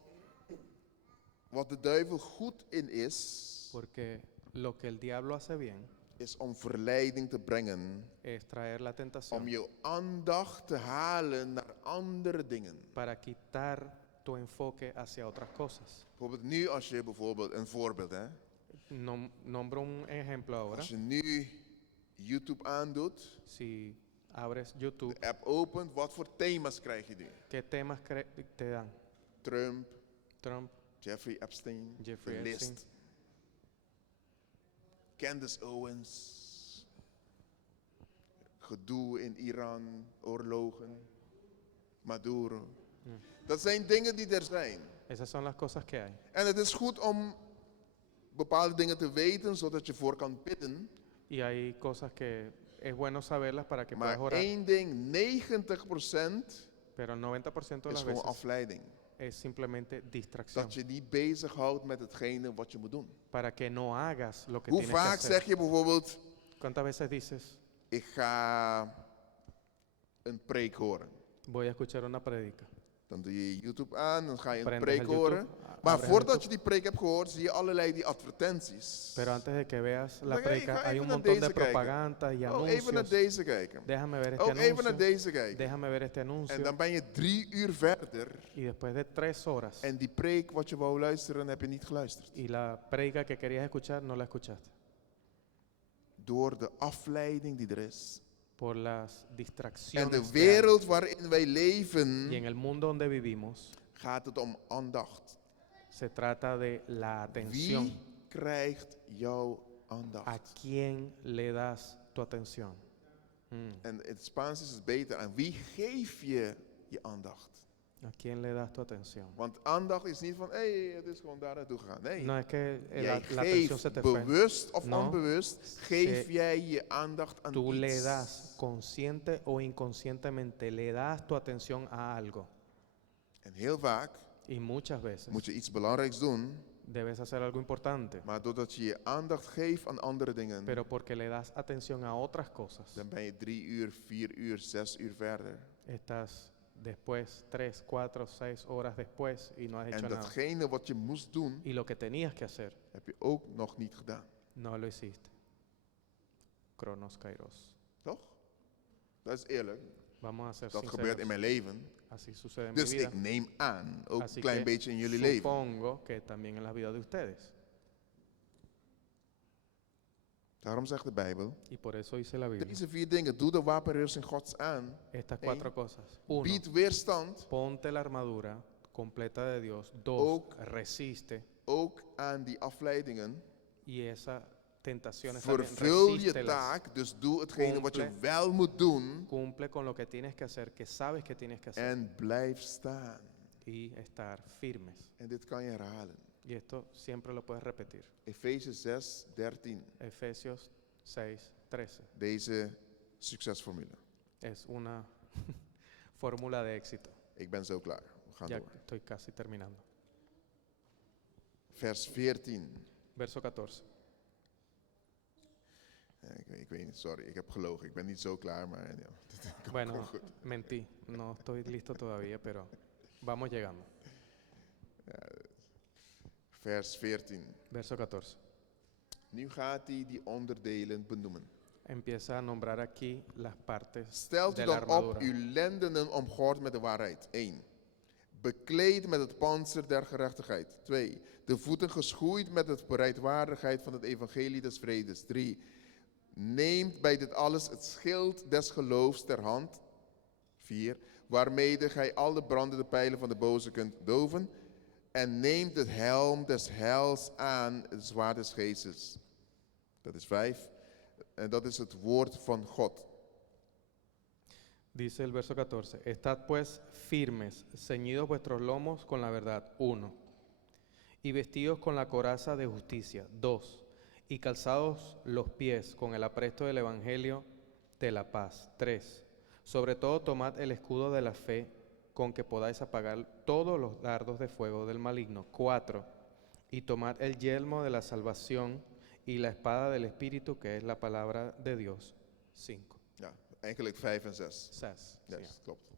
wat de duivel goed in is, Porque lo que el diablo hace bien is om verleiding te brengen. es traer la Om tentación je aandacht te halen naar andere dingen. para quitar tu enfoque hacia otras cosas. Bijvoorbeeld nu als je bijvoorbeeld, een voorbeeld hè. Nombro un ejemplo ahora. Als je nu YouTube aandoet, Si abres YouTube, de app opent, wat voor thema's krijg je nu? ¿qué temas te dan? Trump, Trump, Jeffrey Epstein, Jeffrey de Epstein. list. Candace Owens, gedoe in Iran, oorlogen, Maduro. Dat zijn dingen die er zijn. Esas son las cosas que hay. En het is goed om bepaalde dingen te weten, zodat je voor kan bidden. Y hay cosas que es bueno saberlas para que puedas Maar orar. één ding, 90% Pero el 90% de is las gewoon veces afleiding. es simplemente distracción. Dat je niet bezighoudt met hetgene wat je moet doen. Para que no hagas lo que Hoe tienes que vaak hacer. zeg je bijvoorbeeld, ¿Cuántas veces dices, ik ga een preek horen. voy a escuchar una prédica? Dan doe je YouTube aan, dan ga je een Prendes preek el YouTube, horen. Maar abres voordat YouTube. je die preek hebt gehoord, zie je allerlei die advertenties. Pero antes de que veas la Oiga, prédica, hija, hay even un naar montón de deze kijken. propaganda y Oh, even naar anuncios. deze kijken. Déjame ver este Oh, even naar anuncio. deze kijken. Déjame ver este En anuncio. dan ben je 3 uur verder. Y después de 3 horas. En die preek wat je wou luisteren, heb je niet geluisterd. Y la prédica que querías escuchar no la escuchaste. Door de afleiding die er is. Por las En distracciones. de que hay. wereld waarin wij leven, Y en el mundo donde vivimos, gaat het om aandacht. se trata de la atención. Wie krijgt jouw ¿A aandacht? quién le das tu atención? En in het Spaans is het beter. Aan wie geef je je aandacht? ¿A quién le das tu atención? Want aandacht is niet van, hé, het is gewoon daar naartoe gegaan. Nee, No es que jij la atención se geeft te fue. bewust of No. onbewust, geef Se- jij je aandacht aan Tú le iets. das, consciente o inconscientemente, le das tu atención a algo. En heel vaak Y muchas veces moet je iets belangrijks doen, debes hacer algo importante. maar doordat je je aandacht geeft aan andere dingen, Pero porque le das atención a otras cosas, dan ben je 3 uur, 4 uur, 6 uur verder. estás después 3, 4, 6 horas después y no has En hecho nada. datgene wat je moest doen, Y lo que tenías que hacer, heb je ook nog niet gedaan. no lo hiciste. Cronos Kairos. Toch? Dat is eerlijk. Vamos a ser Dat sinceros. gebeurt in mijn leven. Así sucede en mi Dus vida. ik neem aan, ook Así een klein que beetje in jullie leven. supongo que también en la vida de ustedes. Daarom zegt de Bijbel, Y por eso dice la Biblia. deze 4 dingen, doe de wapenrusting Gods aan. Estas Eén. 4 cosas. 1. Bied weerstand, Ponte la armadura completa de Dios. 2. Ook- Resiste. ook aan die afleidingen. Y esa tentación está Vervul je resístelas. taak, dus doe hetgene wat je Cumple. wel moet doen. Cumple con lo que tienes que hacer, que sabes que tienes que hacer. En blijf staan. Y estar firmes. En dit kan je herhalen. Y esto siempre lo puedes repetir. Efesiërs 6, 13. Efesios 6, 13. Deze succesformule. Es una fórmula de éxito. Ik ben zo klaar. We gaan Ya door. estoy casi terminando. Vers 14. Verso 14. Ik weet niet, sorry, ik heb gelogen. Ik ben niet zo klaar, maar ja. Bueno, mentí. No estoy listo todavía, pero vamos llegando. Vers 14. Verso 14. Nu gaat hij die onderdelen benoemen. Empieza a nombrar aquí las partes Stelt de u la dan op armadura. uw lendenen omgord met de waarheid. 1. Bekleed met het panzer der gerechtigheid. 2. De voeten geschoeid met de bereidwaardigheid van het evangelie des vredes. 3. Neemt bij dit alles het schild des geloofs ter hand. 4. waarmede gij alle brandende pijlen van de boze kunt doven. En neemt het helm des heils aan, het zwaard des geestes. Dat is 5. En dat is het woord van God. Dice el verso 14, estad pues firmes, ceñidos vuestros lomos con la verdad, 1. Y vestidos con la coraza de justicia, 2. Y calzados los pies con el apresto del evangelio de la paz, 3. Sobre todo tomad el escudo de la fe, con que podáis apagar todos los dardos de fuego del maligno, 4. Y tomad el yelmo de la salvación y la espada del Espíritu, que es la palabra de Dios, 5. Ja, eigenlijk 5 en 6. 6. Yes, klopt.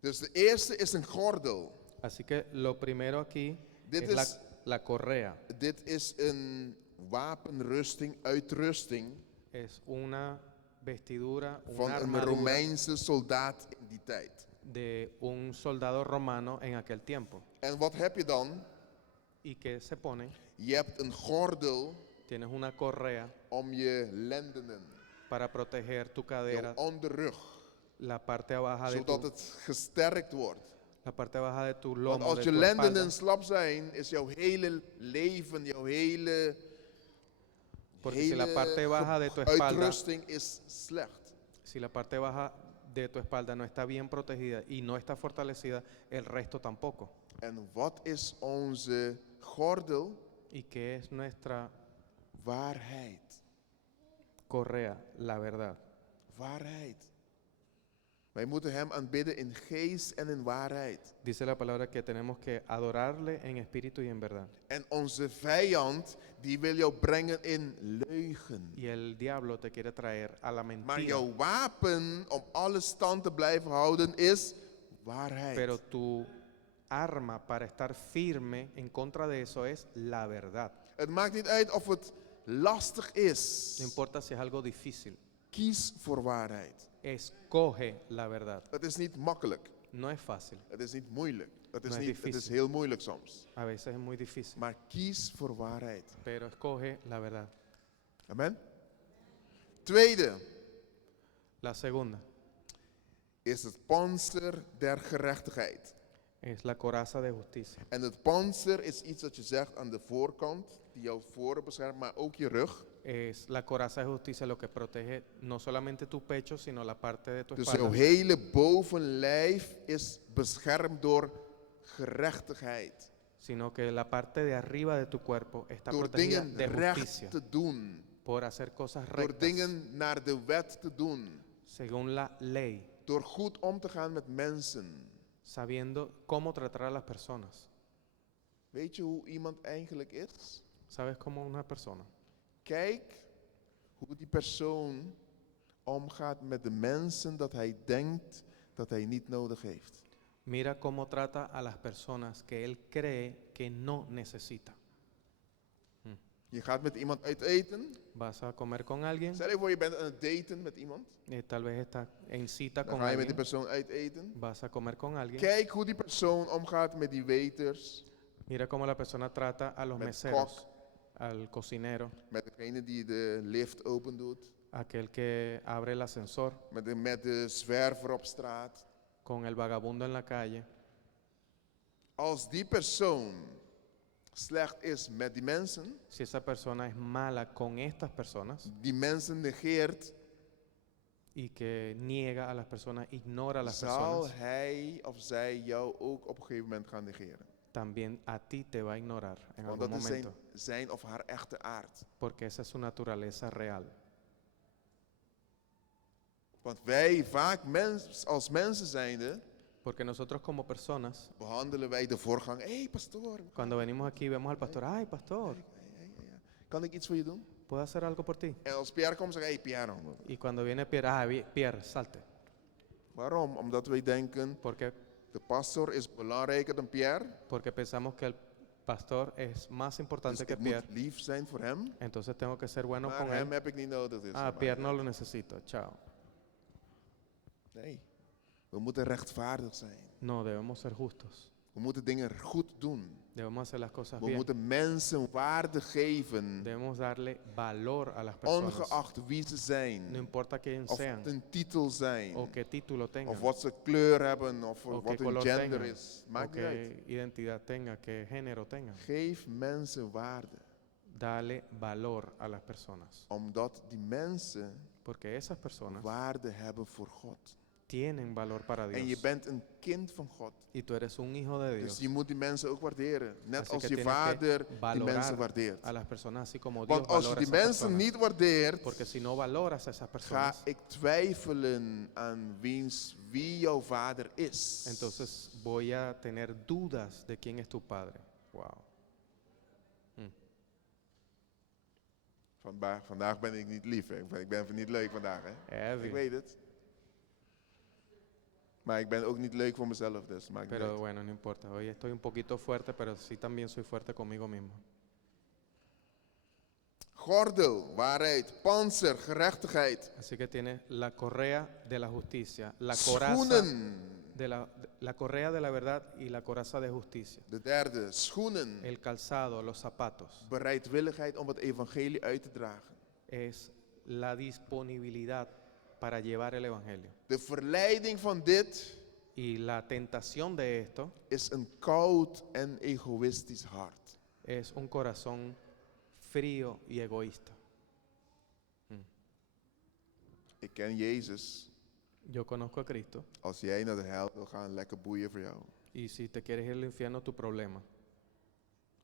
Dus de eerste is een gordel. Así que lo primero aquí Dit es is- la correa. Dit is een wapenrusting, uitrusting Es una vestidura, una van een armadura Romeinse soldaat in die tijd. de un soldado romano en aquel tiempo. En wat heb je dan? ¿Y qué se pone? Je hebt een gordel Tienes una correa om je lendenen, para proteger tu jouw cadera, onderrug, la parte baja de zodat tu, het gesterkt wordt. la parte baja de tu Want lomo, als de je tu espalda. lendenen slap zijn, is jouw hele leven, jouw hele, Porque si la parte baja de tu espalda, uitrusting is slecht. si la parte baja de tu espalda no está bien protegida y no está fortalecida, el resto tampoco. En wat is onze gordel? ¿Y qué es nuestra Waarheid. correa? La verdad. Waarheid. Wij moeten hem aanbidden in geest en in waarheid. Dice la palabra que tenemos que adorarle en espíritu y en verdad. En onze vijand, die wil jou brengen in leugen. Y el diablo te quiere traer a la Maar mentira. jouw wapen om alles stand te blijven houden is waarheid. Pero tu arma para estar firme en contra de eso es la verdad. Het maakt niet uit of het lastig No is. importa si es algo difícil. Kies voor waarheid. Escoge la verdad. Het is niet makkelijk. No es fácil. Het is niet moeilijk. Het is, No es niet, het is difícil. heel moeilijk soms. A veces es muy difícil. Maar kies voor waarheid. Pero escoge la verdad. Amen. Tweede La segunda is het panzer der gerechtigheid. es la coraza de justicia. En het panzer is iets dat je zegt aan de voorkant, die jouw voren beschermt, maar ook je rug. Es la coraza de justicia lo que protege no solamente tu pecho, sino la parte de tu Dus jouw espalda. hele bovenlijf is beschermd door gerechtigheid. Sino que la parte de arriba de tu cuerpo está Door protegida dingen de recht justicia. te doen. Por hacer cosas Door rectas, dingen naar de wet te doen. según la ley, Door goed om te gaan met mensen. sabiendo cómo tratar a las personas. Weet je hoe iemand eigenlijk is? ¿Sabes cómo una persona? Kijk hoe die persoon omgaat met de mensen dat hij denkt dat hij niet nodig heeft. Mira cómo trata a las personas que él cree que no necesita. Je gaat met iemand uit eten. Vas a comer con alguien, Stel je voor je bent aan het daten met iemand. tal vez está en cita Dan con ga je met die alguien, persoon uit eten. vas a comer con alguien. Kijk hoe die persoon omgaat met die waiters. Mira cómo la persona trata a los Met meseros, al cocinero, Met degene die de lift open doet. aquel que abre el ascensor, Met de zwerver op straat. con el vagabundo en la calle. Als die persoon slecht is met die mensen, Si esa persona es mala con estas personas die mensen negeert, y que niega a las personas, ignora a las zal personas, hij of zij jou ook op een gegeven moment gaan negeren. también a ti te va a ignorar en Want algún dat is momento, zijn of haar echte aard. porque esa es su naturaleza real. Want wij vaak als mensen zijnde, Porque nosotros como personas, behandelen wij de voorgang. Hé, hey, pastoor. cuando venimos aquí vemos al pastor, ay pastor, Kan ik iets voor je doen? ¿puedo hacer algo por ti? En als Pierre komt, zeg ik, hey Pierre. Y cuando viene Pierre, Pierre, salte. Waarom? Omdat wij denken, Porque, de pastor is belangrijker dan Pierre. porque pensamos que el pastor es más Dus importante que ik moet Pierre. lief zijn voor hem. Entonces tengo que ser bueno Maar con hem él. heb ik niet nodig. Dus Ah, Pierre no lo necesito, chao. Nee, we moeten rechtvaardig zijn. No, debemos ser justos. We moeten dingen goed doen. Debemos hacer las cosas We bien. moeten mensen waarde geven, Debemos darle valor a las personas. ongeacht wie ze No zijn, importa quién of sean het een titel zijn, o qué título tengan of wat ze kleur hebben, of o qué wat hun color gender tengan is. o Maakt niet uit. qué identidad tengan, qué género tengan. Geef mensen waarde, Dale valor a las personas. omdat die mensen Porque esas personas waarde hebben voor God. tienen valor para En je Dios. bent een kind van God. Y tú eres un hijo de Dus Dios. je moet die mensen ook waarderen. Net Así als que je tienes vader que die valorar mensen waardeert. a las personas así como Dios Want als je valora a die esas mensen personas. niet waardeert, Porque si no valoras a esas ga personas, ik twijfelen aan wie jouw vader is. entonces voy a tener dudas de quién es tu padre. Wow. Vandaag ben ik niet lief. Hè. Ik ben even niet leuk vandaag. Hè. Heavy. Ik weet het. Maar ik ben ook niet leuk voor mezelf. Dus maakt niet Pero uit. bueno, no importa. Hoy estoy un poquito fuerte, pero sí también soy fuerte conmigo mismo. Gordel, waarheid, panzer, gerechtigheid. Así que tienes la correa de la justicia, la coraza Schoenen. de la correa de la verdad y la coraza de justicia. De derde, schoenen. El calzado, los zapatos, Bereidwilligheid om het evangelie uit te dragen. es la disponibilidad para llevar el evangelio. De verleiding van dit Y la tentación de esto is een koud en egoïstisch hart. es un corazón frío y egoísta. Ik ken Jezus. Yo conozco a Cristo Als jij naar de hel wil gaan, lekker boeien voor jou. y si te quieres ir al infierno, tu problema.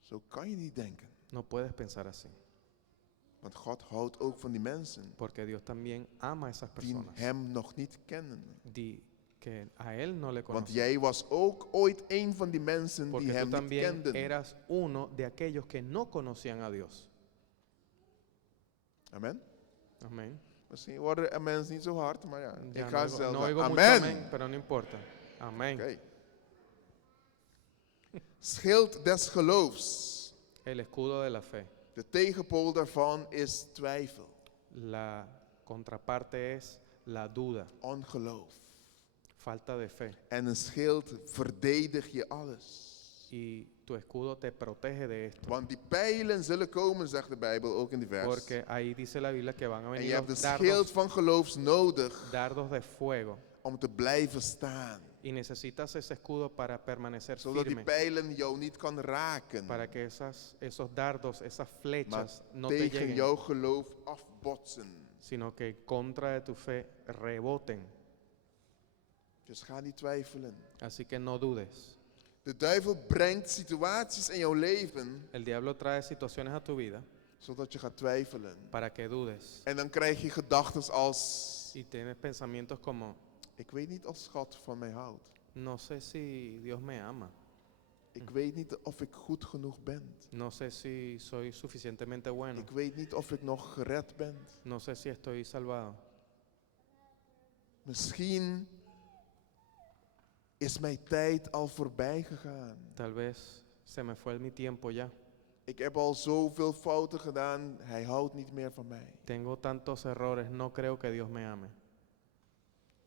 Zo kan je niet denken. No puedes pensar así, Want God houdt ook van die mensen porque Dios también ama a esas die personas hem nog niet kennen. que a Él no le Want conocen. jij was ook ooit een van die mensen Porque die tú hem niet también kenden. eras uno de aquellos que no conocían a Dios. Amen. Amén. Misschien worden er mensen niet zo hard, maar ja, Ya ik no ga oigo, zelf no zeggen, oigo mucho amen. amén, pero no importa. Amén. Oké. Schild des geloofs. El escudo de la fe. De tegenpool daarvan is twijfel, La contraparte es la duda, ongeloof. falta de fe. En een schild verdedig je alles. Y tu escudo te protege de esto. Want die pijlen zullen komen, zegt de Bijbel ook in die vers. Porque ahí dice la Biblia que van a En venir je hebt de los schild van geloofs nodig dardos de fuego. om te blijven staan. Y necesitas ese escudo para permanecer Zodat die firme. pijlen jou niet kan raken. Para que esos dardos, esas Maar flechas no te tegen lleguen, jouw geloof afbotsen. sino que contra de tu fe reboten. Dus ga niet twijfelen. Así que no dudes. De duivel brengt situaties in jouw leven, El diablo trae situaciones a tu vida zodat je gaat twijfelen. para que dudes. En dan krijg je gedachten als, Y tienes pensamientos como, ik weet niet of God van mij houdt. no sé si Dios me ama. Ik weet niet of ik goed genoeg ben. No sé si soy suficientemente bueno. Ik weet niet of ik nog gered ben. No sé si estoy salvado. Misschien is mijn tijd al voorbij gegaan. Tal vez se me fue mi tiempo ya. Ik heb al zoveel fouten gedaan, hij houdt niet meer van mij. Tengo tantos errores, no creo que Dios me ame.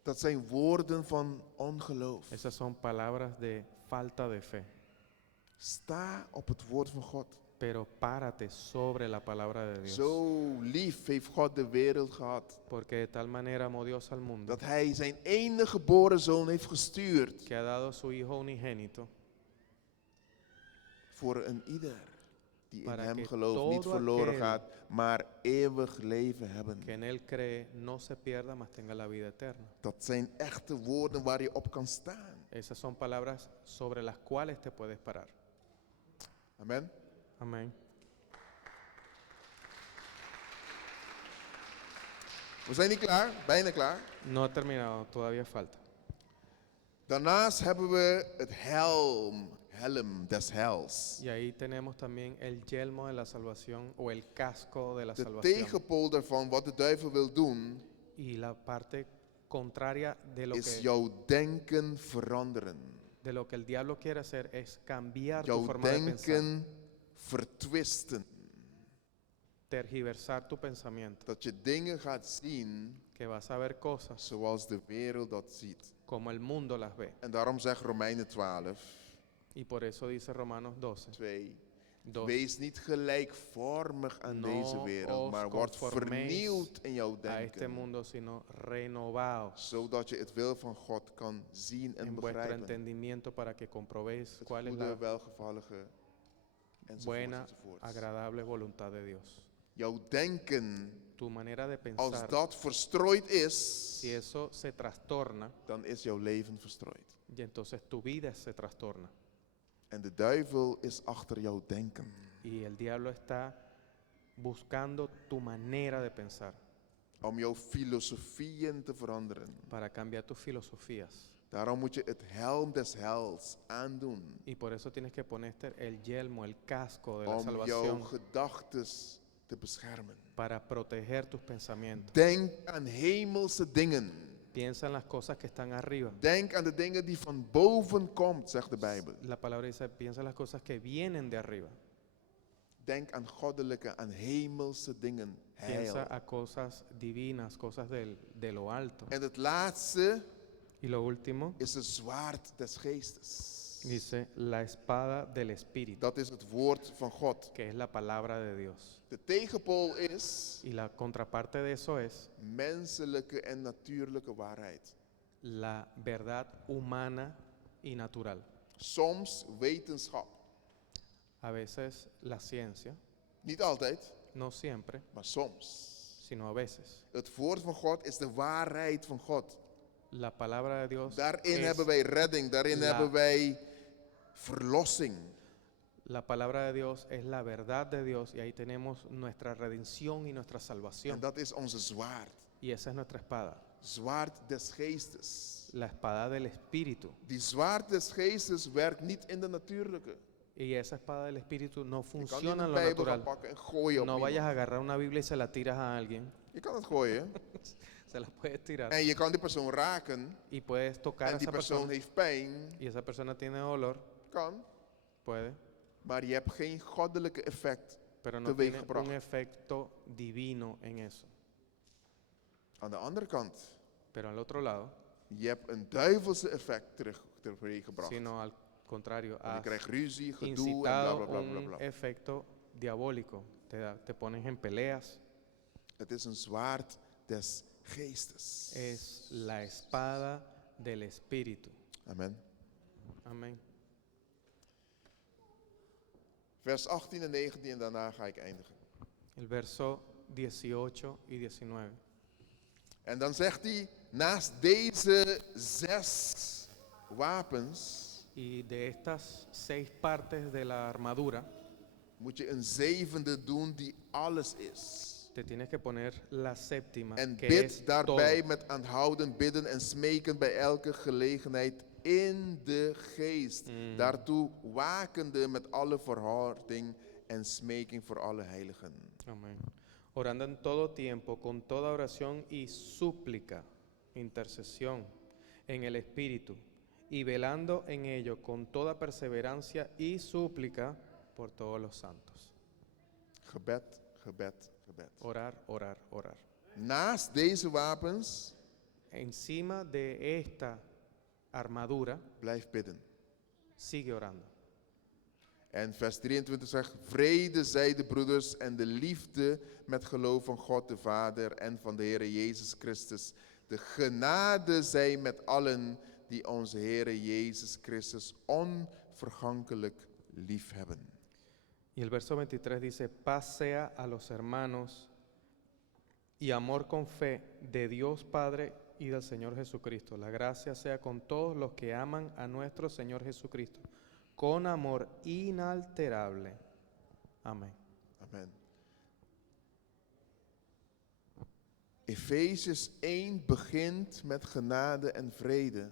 Dat zijn woorden van ongeloof. Esas son palabras de falta de fe. Sta op het woord van God. Pero párate sobre la palabra de Dios. Zo lief heeft God de wereld gehad, Porque de tal manera amó Dios al mundo dat hij zijn enige geboren zoon heeft gestuurd que ha dado su Hijo unigénito voor een ieder die in Para hem que gelooft, niet todo verloren aquel gaat, maar eeuwig leven hebben. que en Él cree no se pierda, mas tenga la vida eterna. Dat zijn echte woorden waar je op kan staan. Esas son palabras sobre las cuales te puedes parar. Amen. Amén. We zijn niet klaar, bijna klaar. No he terminado, todavía falta. Daarnaast hebben we het helm des hels. Y ahí tenemos también el yelmo de la salvación o el casco de la De salvación. tegenpool daarvan, wat de duivel wil doen, Y la parte contraria is jouw denken veranderen. de lo que el diablo quiere hacer es cambiar tu Jouw forma de pensar, denken vertwisten. tergiversar tu pensamiento, Dat je dingen gaat zien que vas a ver cosas zoals de wereld dat ziet. como el mundo las ve. En daarom zegt Romeinen 12, Y por eso dice Romanos 12, 2. 2. Wees niet gelijkvormig aan No deze wereld, os maar word conforméis vernieuwd in jouw a este denken. mundo, sino renovaos Zodat je het wil van God kan zien en en vuestro begrijpen. entendimiento para que comprobéis Het cuál es goede, la welgevallige, enzovoorts, buena, enzovoorts. agradable voluntad de Dios. Jouw denken, Tu manera de als pensar, dat verstrooid is, si eso se trastorna, dan is jouw leven verstrooid. y entonces tu vida se trastorna. En de duivel is achter jouw denken. Y el diablo está buscando tu manera de pensar Om jouw filosofieën te veranderen. para cambiar tus filosofías. Daarom moet je het helm des hels aandoen. Y por eso tienes que ponerte el yelmo, el casco de la Om jouw salvación gedachtes te beschermen. para proteger tus pensamientos. Denk aan hemelse dingen. Piensa en las cosas que están arriba. Denk aan de dingen die van boven komt, zegt de Bijbel. La palabra dice, piensa en las cosas que vienen de arriba. Denk aan goddelijke, aan hemelse dingen. Piensa Heil. a cosas divinas, cosas de lo alto. En het laatste Y lo último, is het zwaard des geestes. dice la espada del Espíritu, Dat is het woord van God. que es la palabra de Dios. De tegenpool is Y la contraparte de eso es menselijke en natuurlijke waarheid. la verdad humana y natural. Soms wetenschap. A veces la ciencia, Niet altijd, no siempre, maar soms. sino a veces. Het woord van God is de waarheid van God. La palabra de Dios Daarin es hebben wij redding, daarin la- hebben wij verlossing. La palabra de Dios es la verdad de Dios y ahí tenemos nuestra redención y nuestra En salvación. dat is onze zwaard. Y esa es nuestra espada, Zwaard des geestes. la espada del Espíritu. Die zwaard des geestes werkt niet in de natuurlijke. Y esa espada del Espíritu no Je kan niet funciona en een lo Bijbel gaan natural. pakken en gooien op No vayas iemand. a agarrar una Biblia y se la tiras a alguien. Je kan het gooien. Se la puedes tirar En je kan die persoon raken. y puedes tocar a En die esa persoon persona heeft pijn. y esa persona tiene dolor, Kan. puede, Maar je hebt geen goddelijke effect pero no teweeg tiene gebracht. un efecto divino en eso. Aan de andere kant, Pero al otro lado, je hebt een duivelse effect teweeggebracht. sino al contrario, En je has krijgt ruzie, gedoe en bla incitado bla bla bla un bla. efecto diabólico. Te pones en peleas. Het is een zwaard des geestes. Es la espada del Espíritu. Amen. Amén. Vers 18 en 19 en daarna ga ik eindigen. El verso 18 y 19. En dan zegt hij, naast deze 6 wapens Y de estas 6 partes de la armadura, moet je een zevende doen die alles is. te tienes que poner la séptima, En que bid es daarbij todo. met aanhoudend bidden en smeken bij elke gelegenheid in de geest. Daartoe wakende met alle verhouding en smeking voor alle heiligen. Amén. Orando en todo tiempo, con toda oración y súplica, intercesión en el Espíritu, y velando en ello con toda perseverancia y súplica por todos los santos. Gebed, gebed, gebed. Orar, orar, orar. Naast deze wapens, Encima de esta armadura, blijf bidden. sigue orando. En vers 23 zegt, vrede zij de broeders en de liefde met geloof van God de Vader en van de Heer Jezus Christus. De genade zij met allen die onze Heer Jezus Christus onvergankelijk lief hebben. Y el verso 23 dice, paz sea a los hermanos y amor con fe de Dios Padre y del Señor Jesucristo. La gracia sea con todos los que aman a nuestro Señor Jesucristo, con amor inalterable. Amén. Amen. Efesiërs 1 begint met genade en vrede.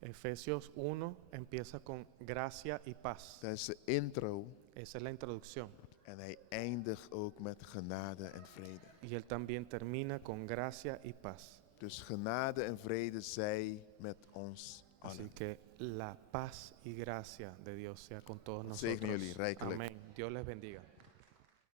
Efesios 1 empieza con gracia y paz. Dat is de intro. Esa es la introducción. En hij eindigt ook met genade en vrede. Y él también termina con gracia y paz. Dus genade en vrede zij met ons Así allen. que la paz y gracia de Dios sea con todos Zegene nosotros. jullie rijkelijk. Amén. Dios les bendiga.